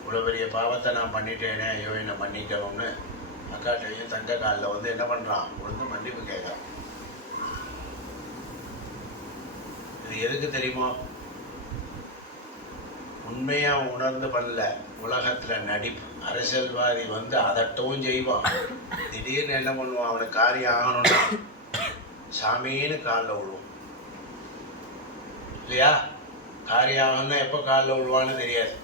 இவ்வளோ பெரிய பாவத்தை நான் பண்ணிட்டேனே, ஐயோ என்னை மன்னிக்கணும்னு அக்காட்டையும் தங்க காலில் வந்து என்ன பண்ணுறான்? விழுந்து மன்னிப்பு கேட்குறான். இது எதுக்கு தெரியுமா? உண்மையா உணர்ந்து பண்ணல, உலகத்துல நடிப்பு. அரசியல்வாதி வந்து அதட்டவும் செய்வான், திடீர்னு என்ன பண்ணுவான்? அவனுக்கு காரியம் ஆகணும்னா சாமின்னு காலில் விழுவும் இல்லையா? காரியம் ஆகணும்னா எப்போ காலில் விழுவான்னு தெரியாது.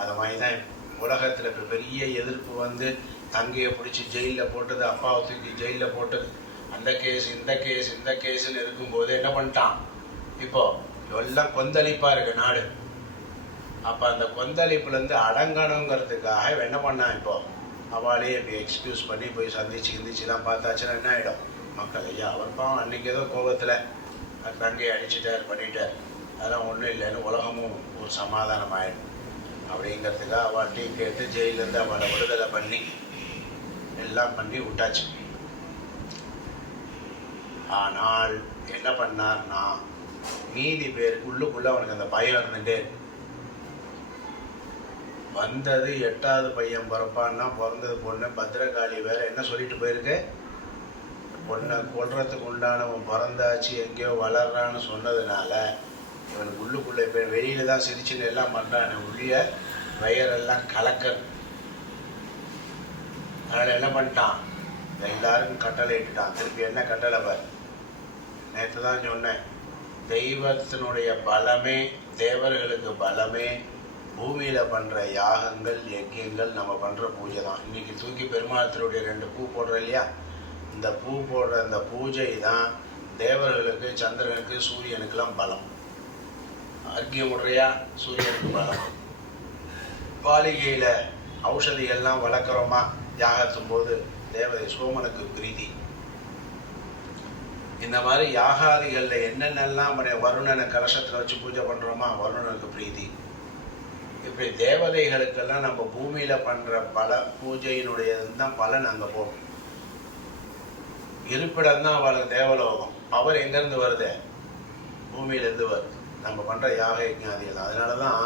அது மாதிரிதான் உலகத்துல இப்போ பெரிய எதிர்ப்பு வந்து தங்கையை பிடிச்சி ஜெயிலில் போட்டது, அப்பாவை தூக்கி ஜெயிலில் போட்டது, அந்த கேஸ் இந்த கேஸ் இந்த கேஸ்ன்னு இருக்கும்போது என்ன பண்ணிட்டான்? இப்போ எல்லாம் கொந்தளிப்பா இருக்கு நாடு. அப்ப அந்த கொந்தளிப்புலேருந்து அடங்கணுங்கிறதுக்காக என்ன பண்ணான்? இப்போ அவளே இப்படி எக்ஸ்கியூஸ் பண்ணி போய் சந்திச்சுலாம் பார்த்தாச்சுன்னா என்ன ஆகிடும்? மக்கள் ஐயா அவர் பாவம் அன்னைக்கு ஏதோ கோபத்தில் தங்கையை அடிச்சுட்டார் பண்ணிட்டார், அதெல்லாம் ஒன்றும் இல்லைன்னு உலகமும் ஒரு சமாதானம் ஆயிடும் அப்படிங்கிறதுக்காக அவள்கிட்டையும் கேட்டு ஜெயிலேருந்து அவளை விடுதலை பண்ணி எல்லாம் பண்ணி விட்டாச்சு. ஆனால் என்ன பண்ணார்னா, மீதி பேருக்கு உள்ளுக்குள்ள அவனுக்கு அந்த பயம் இருந்துட்டே வந்தது. 8வது பையன் பிறப்பான்னா பிறந்தது பொண்ணு. பத்ரகாளி வேற என்ன சொல்லிட்டு போயிருக்கு? பொண்ணை கொல்றதுக்கு உண்டானவன் பிறந்தாச்சு, எங்கேயோ வளர்றான்னு சொன்னதுனால இவனுக்கு உள்ளுக்குள்ள இப்போ வெளியில தான் சிரிச்சுன்னு எல்லாம் பண்றான், உள்ளிய வயரெல்லாம் கலக்கர். அதனால என்ன பண்ணிட்டான்? எல்லாருக்கும் கட்டளை இட்டுட்டான். திருப்பி என்ன கட்டளை பார்? நேற்று தான் சொன்னேன், தெய்வத்தினுடைய பலமே, தேவர்களுக்கு பலமே பூமியில பண்ற யாகங்கள் யஜ்யங்கள், நம்ம பண்ற பூஜை தான். இன்னைக்கு தூக்கி பெருமாளத்தினுடைய 2 பூ போடுற இல்லையா, இந்த பூ போடுற அந்த பூஜை தான் தேவர்களுக்கு, சந்திரனுக்கு, சூரியனுக்கெல்லாம் பலம். அர்க்கியம் முறையா சூரியனுக்கு பலம். பாலிகையில் ஔஷதிகள்லாம் வளர்க்குறோமா யாகத்தும் போது தேவதை சோமனுக்கு பிரீதி. இந்த மாதிரி யாகாதிகளில் என்னென்னலாம் வருணனை கலசத்தில் வச்சு பூஜை பண்ணுறோமா வருணனுக்கு பிரீதி. இப்படி தேவதைகளுக்கெல்லாம் நம்ம பூமியில் பண்ணுற பல பூஜையினுடையதுதான் பலன் அங்கே போகும். இருப்பிடம் தான் அவளுக்கு தேவலோகம். அவர் எங்கேருந்து வருது? பூமியிலேருந்து வருது. நம்ம பண்ணுற யாக யஜ்ஞாதிகள். அதனால தான்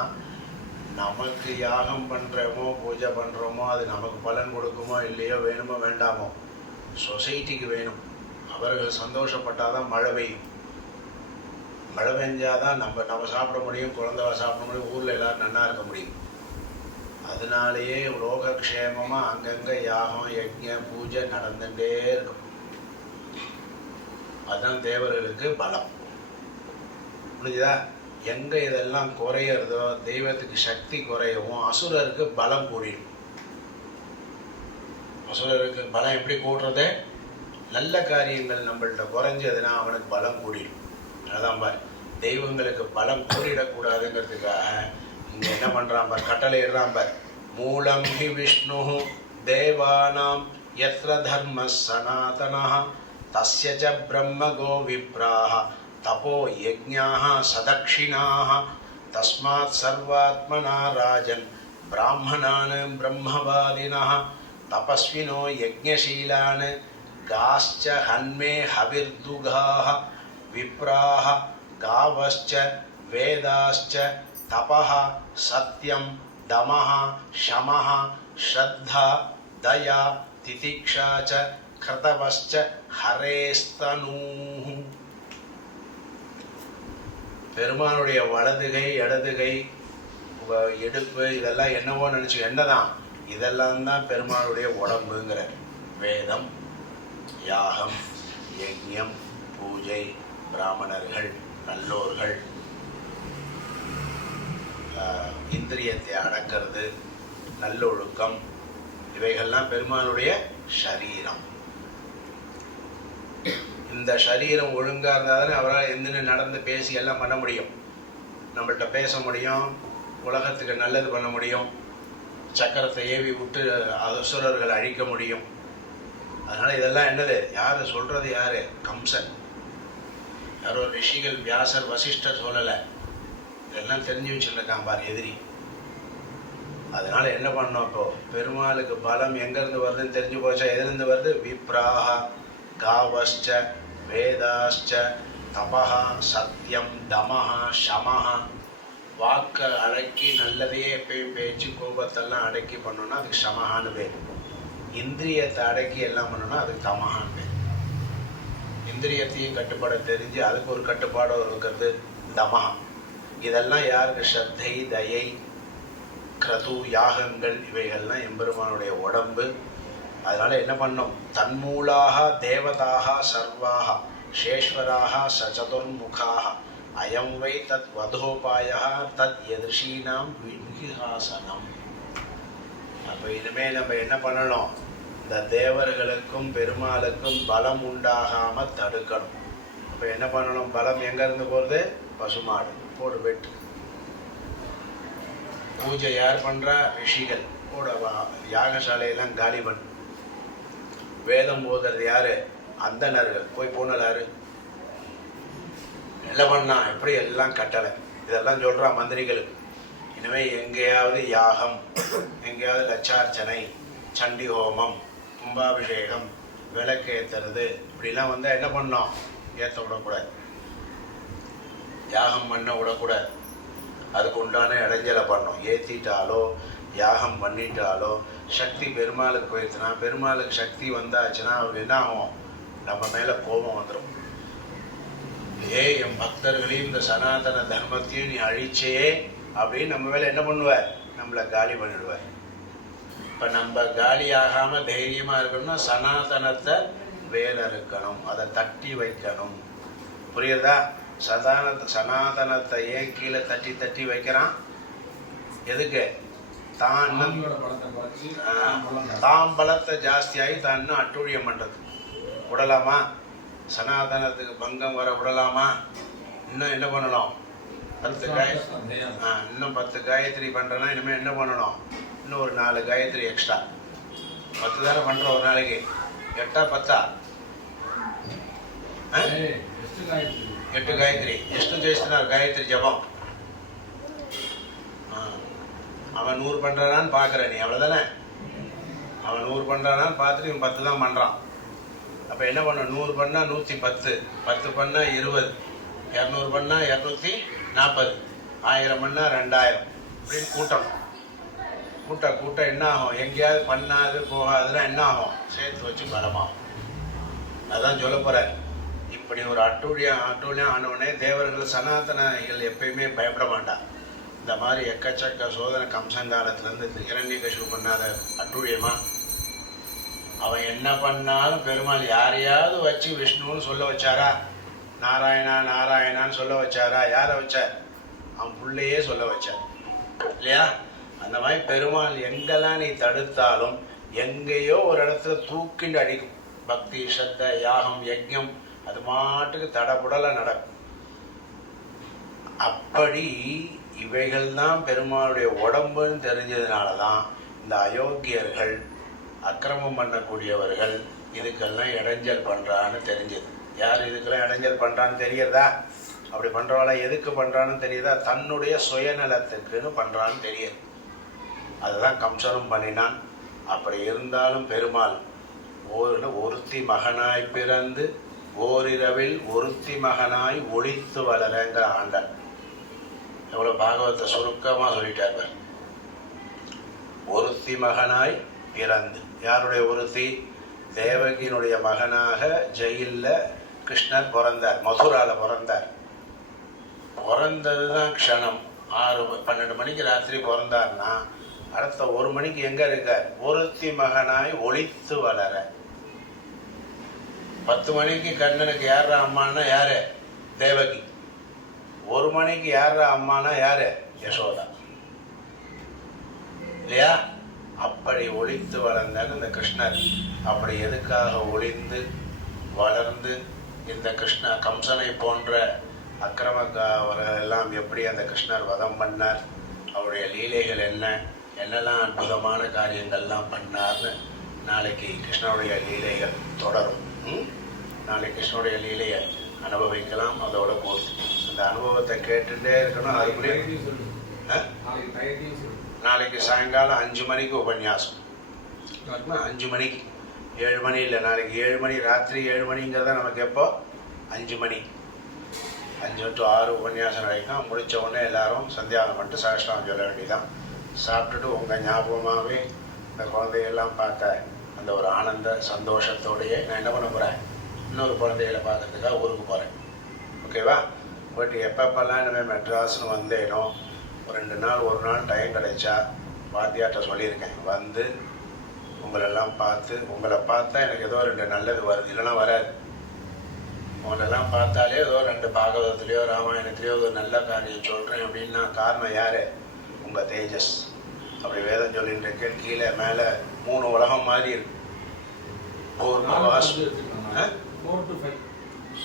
நமக்கு யாகம் பண்ணுறோமோ பூஜை பண்ணுறோமோ அது நமக்கு பலன் கொடுக்குமோ இல்லையோ, வேணுமோ வேண்டாமோ, சொசைட்டிக்கு வேணும். அவர்கள் சந்தோஷப்பட்டால் தான் மழை பெய்யும். மழை பெஞ்சாதான் நம்ம சாப்பிட முடியும், குழந்தை சாப்பிட முடியும், ஊரில் எல்லோரும் நன்னா இருக்க முடியும். அதனாலேயே லோகக்ஷேமமாக அங்கங்கே யாகம் யஜ்ஞ பூஜை நடந்துகிட்டே இருக்கும். அதுதான் தேவர்களுக்கு பலம். புரிஞ்சுதா? எங்கே இதெல்லாம் குறையிறதோ, தெய்வத்துக்கு சக்தி குறையவும் அசுரருக்கு பலம் கூடிடும். அசுரருக்கு பலம் எப்படி கூடுறது? நல்ல காரியங்கள் நம்மள்கிட்ட குறைஞ்சதுன்னா அவனுக்கு பலம் கூடிடும். அதான் பார், தெய்வங்களுக்கு பலம் கூடிடக்கூடாதுங்கிறதுக்காக இங்கே என்ன பண்ணுறான் பார், கட்டளை இடுறான் பார். மூலம் ஹி விஷ்ணு தேவானாம் யத்ர தர்ம சனாதனா தஸ்ய ச பிரம்ம கோ விப்ராஹ தபோ யஜ்ஞாஹ சதக்ஷிணாஹ தஸ்மாத் சர்வாத்மனா ராஜன் பிராமணான் பிரம்மவாதினஹ தபஸ்வினோ யஜ்ஞசீலான் காஸ்ச ஹன்மே ஹவிர்துகாஹ விப்ராஹ காவஸ்ச வேதாஸ்ச தபஹ சத்யம் தமஹ ஷமஹ ஸ்ரத்தா தயா திதிக்ஷா ச கிருதவஸ்ச ஹரேஸ்தனூஹு. பெருமானுடைய வலதுகை இடதுகை இடுப்பு இதெல்லாம் என்னவோ நினச்சி என்னதான், இதெல்லாம் தான் பெருமானுடைய உடம்புங்கிற. வேதம், யாகம், யஜ்ஞம், பூஜை, பிராமணர்கள், நல்லோர்கள், இந்திரியத்தை அடக்கிறது, நல்லொழுக்கம், இவைகள்லாம் பெருமானுடைய சரீரம். இந்த சரீரம் ஒழுங்காக இருந்தால் தானே அவரால் எந்தின்னு நடந்து பேசி எல்லாம் பண்ண முடியும். நம்மள்கிட்ட பேச முடியும், உலகத்துக்கு நல்லது பண்ண முடியும், சக்கரத்தை ஏவி விட்டு அசுரர்களை அழிக்க முடியும். அதனால் இதெல்லாம் என்னது? யார் சொல்கிறது? யார்? கம்சன். யாரோ ரிஷிகள், வியாசர், வசிஷ்டர் சொல்லலை. இதெல்லாம் தெரிஞ்சு வச்சுருக்கான் பார் எதிரி. அதனால் என்ன பண்ணோம்? இப்போ பெருமாளுக்கு பலம் எங்கேருந்து வருதுன்னு தெரிஞ்சு போச்சா? எதுலேருந்து வருது? விப்ராஹ காவஸ்ச வேதாஸ்ச தபஹ சத்யம் தமஹ ஷமஹ. வாக்கை அடக்கி நல்லதையே எப்பயும் பேச்சு கோபத்தெல்லாம் அடக்கி பண்ணோன்னா அதுக்கு ஷமஹான்னு பேர். இந்திரியத்தை அடக்கி எல்லாம் பண்ணோன்னா அதுக்கு தமஹான்னு பேர். இந்திரியத்தையும் கட்டுப்பாட தெரிஞ்சு அதுக்கு ஒரு கட்டுப்பாடு இருக்கிறது தமஹா. இதெல்லாம் யாருக்கு? ஸ்ரத்தை, தயை, கிரது, யாகங்கள், இவைகள்லாம் எம்பெருமானுடைய உடம்பு. அதனால என்ன பண்ணோம்? தன்மூலாக தேவதாக சர்வாக சேஸ்வராக சதுர்முகாக அயம் வை தத் வதோபாய தத் எதிர்ஷீனாம் விஹாசனம். அப்போ இனிமேல் நம்ம என்ன பண்ணணும்? இந்த தேவர்களுக்கும் பெருமாளுக்கும் பலம் உண்டாகாம தடுக்கணும். அப்போ என்ன பண்ணணும்? பலம் எங்கேருந்து போகிறது? பசுமாடு போடு வெட்டு. பூஜை யார் பண்ணுறா? ரிஷிகள். போட யாகசாலையெல்லாம் காலி பண்ணு. வேதம் போதுறது யாரு? அந்தணர்கள். போய் போனலாரு என்ன பண்ணா? எப்படி எல்லாம் கட்டளை. இதெல்லாம் சொல்றா மந்திரிகளுக்கு. இனிமேல் எங்கேயாவது யாகம், எங்கேயாவது லட்சார்ச்சனை, சண்டி ஹோமம், கும்பாபிஷேகம், விளக்கேற்றுறது இப்படிலாம் வந்தால் என்ன பண்ணோம்? ஏற்ற விடக்கூடாது, யாகம் பண்ண விடக்கூடாது. அதுக்கு உண்டான இடைஞ்சலை பண்ணோம். ஏற்றிட்டாலோ யாகம் பண்ணிட்டாலோ சக்தி பெருமாளுக்கு போயிடுச்சுன்னா, பெருமாளுக்கு சக்தி வந்தாச்சுன்னா அவர் என்ன ஆகும்? நம்ம மேலே கோபம் வந்துடும். என் பக்தர்களையும் இந்த சனாதன தர்மத்தையும் நீ அழிச்சே அப்படின்னு நம்ம மேலே என்ன பண்ணுவார்? நம்மளை காலி பண்ணிடுவார். இப்போ நம்ம காலி ஆகாமல் தைரியமாக இருக்கணும்னா சனாதனத்தை வேலை இருக்கணும், அதை தட்டி வைக்கணும். புரியுதா? சனாதனத்தை ஏன் கீழே தட்டி தட்டி வைக்கிறான்? எதுக்கு? தான் பலத்தை ஜாஸ்தியாகி தான் இன்னும் அட்டூழியம் பண்ணுறது. விடலாமா? சனாதனத்துக்கு பங்கம் வர விடலாமா? இன்னும் என்ன பண்ணணும்? 10 இன்னும் 10 காயத்ரி பண்ணுறேன்னா இனிமேல் என்ன பண்ணணும்? இன்னும் ஒரு 4 காயத்ரி எக்ஸ்ட்ரா. 10 தானே பண்ணுறோம் ஒரு நாளைக்கு. 8 10 8 காயத்ரி. ಎಷ್ಟು చేస్తున్నారు காயத்ரி ஜபம்? அவன் 100 பண்ணுறானான்னு பார்க்குற நீ, அவ்வளோதானே? அவன் 100 பண்ணுறானான்னு பார்த்துட்டு இவன் 10 தான் பண்ணுறான். அப்போ என்ன பண்ண? 100 பண்ணால் 110, 10 பண்ணால் 20, 200 பண்ணால் 240, 1000 பண்ணால் 2000 அப்படின்னு கூட்டணும். கூட்ட என்ன ஆகும்? எங்கேயாவது பண்ணாது போகாதுன்னா என்ன ஆகும்? சேர்த்து வச்சு பலமாகும். அதான் சொல்ல போகிறார். இப்படி ஒரு அட்டூழியம் ஆனவனே தேவர்கள் சனாதனர்கள் எப்பயுமே பயப்பட மாட்டான். இந்த மாதிரி எக்கச்சக்க சோதனை கம்சங்காலத்துலேருந்து இரண்யகசிபு பண்ணாத அட்டூழியமா? அவன் என்ன பண்ணாலும் பெருமாள் யாரையாவது வச்சு விஷ்ணுன்னு சொல்ல வச்சாரா? நாராயணா நாராயணான்னு சொல்ல வச்சாரா? யாரை வச்சார்? அவன் பிள்ளையே சொல்ல வச்சார் இல்லையா? அந்த மாதிரி பெருமாள் எங்கெல்லாம் நீ தடுத்தாலும் எங்கேயோ ஒரு இடத்துல தூக்கிண்டு அடிக்கும். பக்தி, ஸ்ரத்த, யாகம், யஜ்ஞம் அது மாட்டுக்கு தடபுடல நடக்கும். அப்படி இவைகள் தான் பெருமாளுடைய உடம்புன்னு தெரிஞ்சதுனால தான் இந்த அயோக்கியர்கள், அக்கிரமம் பண்ணக்கூடியவர்கள் இதுக்கெல்லாம் இடைஞ்சல் பண்ணுறான்னு தெரிஞ்சது. யார் இதுக்கெல்லாம் இடைஞ்சல் பண்ணுறான்னு தெரியறதா? அப்படி பண்ணுறவாள எதுக்கு பண்ணுறான்னு தெரியுதா? தன்னுடைய சுயநலத்துக்குன்னு பண்ணுறான்னு தெரியுது. அதுதான் கம்சனும் பண்ணினான். அப்படி இருந்தாலும் பெருமாள் ஒருத்தி மகனாய் பிறந்து ஓரிரவில் ஒருத்தி மகனாய் ஒளித்து வளரங்கிற ஆண்டான். எவ்வளோ பாகவத்தை சுருக்கமாக சொல்லிட்டார். ஒருத்தி மகனாய் பிறந்து, யாருடைய ஒருத்தி? தேவகியினுடைய மகனாக ஜெயிலில் கிருஷ்ணர் பிறந்தார், மதுராவில் பிறந்தார். பிறந்தது தான் க்ஷணம். 12 மணிக்கு ராத்திரி பிறந்தார்னா அடுத்த 1 மணிக்கு எங்கே இருக்கார்? ஒருத்தி மகனாய் ஒளித்து வளர. 10 மணிக்கு கண்ணனுக்கு யாரா அம்மானா யாரு? தேவகி. 1 மணிக்கு யாரா அம்மானா யாரு? யசோதா இல்லையா? அப்படி ஒளித்து வளர்ந்தார் இந்த கிருஷ்ணர். அப்படி எதுக்காக ஒளிந்து வளர்ந்து இந்த கம்சனை போன்ற அக்கிரமக்காரர்கள் எல்லாம் எப்படி அந்த கிருஷ்ணர் வதம் பண்ணார், அவருடைய லீலைகள் என்னெல்லாம் அற்புதமான காரியங்கள்லாம் பண்ணார்னு நாளைக்கு கிருஷ்ணனுடைய லீலைகள் தொடரும். நாளைக்கு கிருஷ்ணனுடைய லீலையை அனுபவிக்கலாம். அதோட போது அந்த அனுபவத்தை கேட்டுட்டே இருக்கணும். அதுக்குள்ளே நாளைக்கு சாயங்காலம் 5 மணிக்கு உபன்யாசம். 5 மணிக்கு, 7 மணி இல்லை, நாளைக்கு 7 மணி, ராத்திரி 7 மணிங்கிறத நமக்கு எப்போ? 5 மணி. 5 to 6 உபன்யாசம் நடக்கும். முடித்த உடனே எல்லாரும் சந்தியானம் பண்ணிட்டு சகஸ்ரம் சொல்ல வேண்டியதான். சாப்பிட்டுட்டு உங்கள் ஞாபகமாகவே இந்த குழந்தைகள்லாம் பார்த்த அந்த ஒரு ஆனந்த சந்தோஷத்தோடையே நான் என்ன பண்ண போகிறேன்? இன்னொரு குழந்தைகளை பார்க்கறதுக்காக ஊருக்கு போகிறேன். ஓகேவா? பட் எப்பப்பெல்லாம் இனிமேல் மெட்ராஸ்னு வந்தேனோ ஒரு 2 நாள் 1 நாள் டைம் கிடைச்சா வாத்தியார்ட்ட சொல்லியிருக்கேன், வந்து உங்களெல்லாம் பார்த்து, உங்களை பார்த்தா எனக்கு ஏதோ 2 நல்லது வருது, இல்லைன்னா வராது. உங்களெல்லாம் பார்த்தாலே ஏதோ 2 பாகவதத்துலேயோ ராமாயணத்துலேயோ ஒரு நல்ல காரியம் சொல்கிறேன் அப்படின்னா காரணம் யார்? உங்கள் தேஜஸ். அப்படி வேதம் சொல்லிட்டு இருக்கேன். கீழே மேலே 3 உலகம் மாதிரி இருக்கு.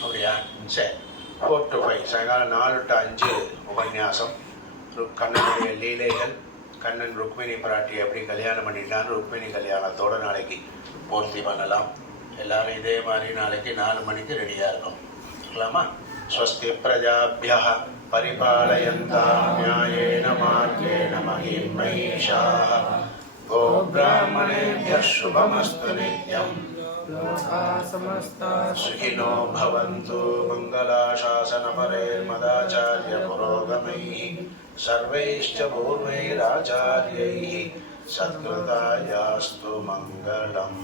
அப்படியா? சரி, 4 to 5 சாயங்காலம் 4 to 5 உபன்யாசம். கண்ணனுடைய லீலைகள், கண்ணன் ருக்மிணி பிராட்டி எப்படி கல்யாணம் பண்ணிட்டான்னு ருக்மிணி கல்யாணத்தோடு நாளைக்கு பூர்த்தி பண்ணலாம். எல்லாரும் இதே மாதிரி நாளைக்கு 4 மணிக்கு ரெடியாக இருக்கும். இருக்கலாமா? ஸ்வஸ்தி பிரஜாப்யா பரிபாலயந்தாம் நியாயேன மார்கேண மஹீம் மஹீஷாः கோப்ராஹ்மணேभ्यः शुभमस्तु नित्यम् लोकाः समस्ताः सुखिनो भवन्तु मङ्गलाशासनपरैर्मदाचार्यपुरोगमैः सर्वैश्च पूर्वैराचार्यैः सत्कृतायास्तु मङ्गलम्.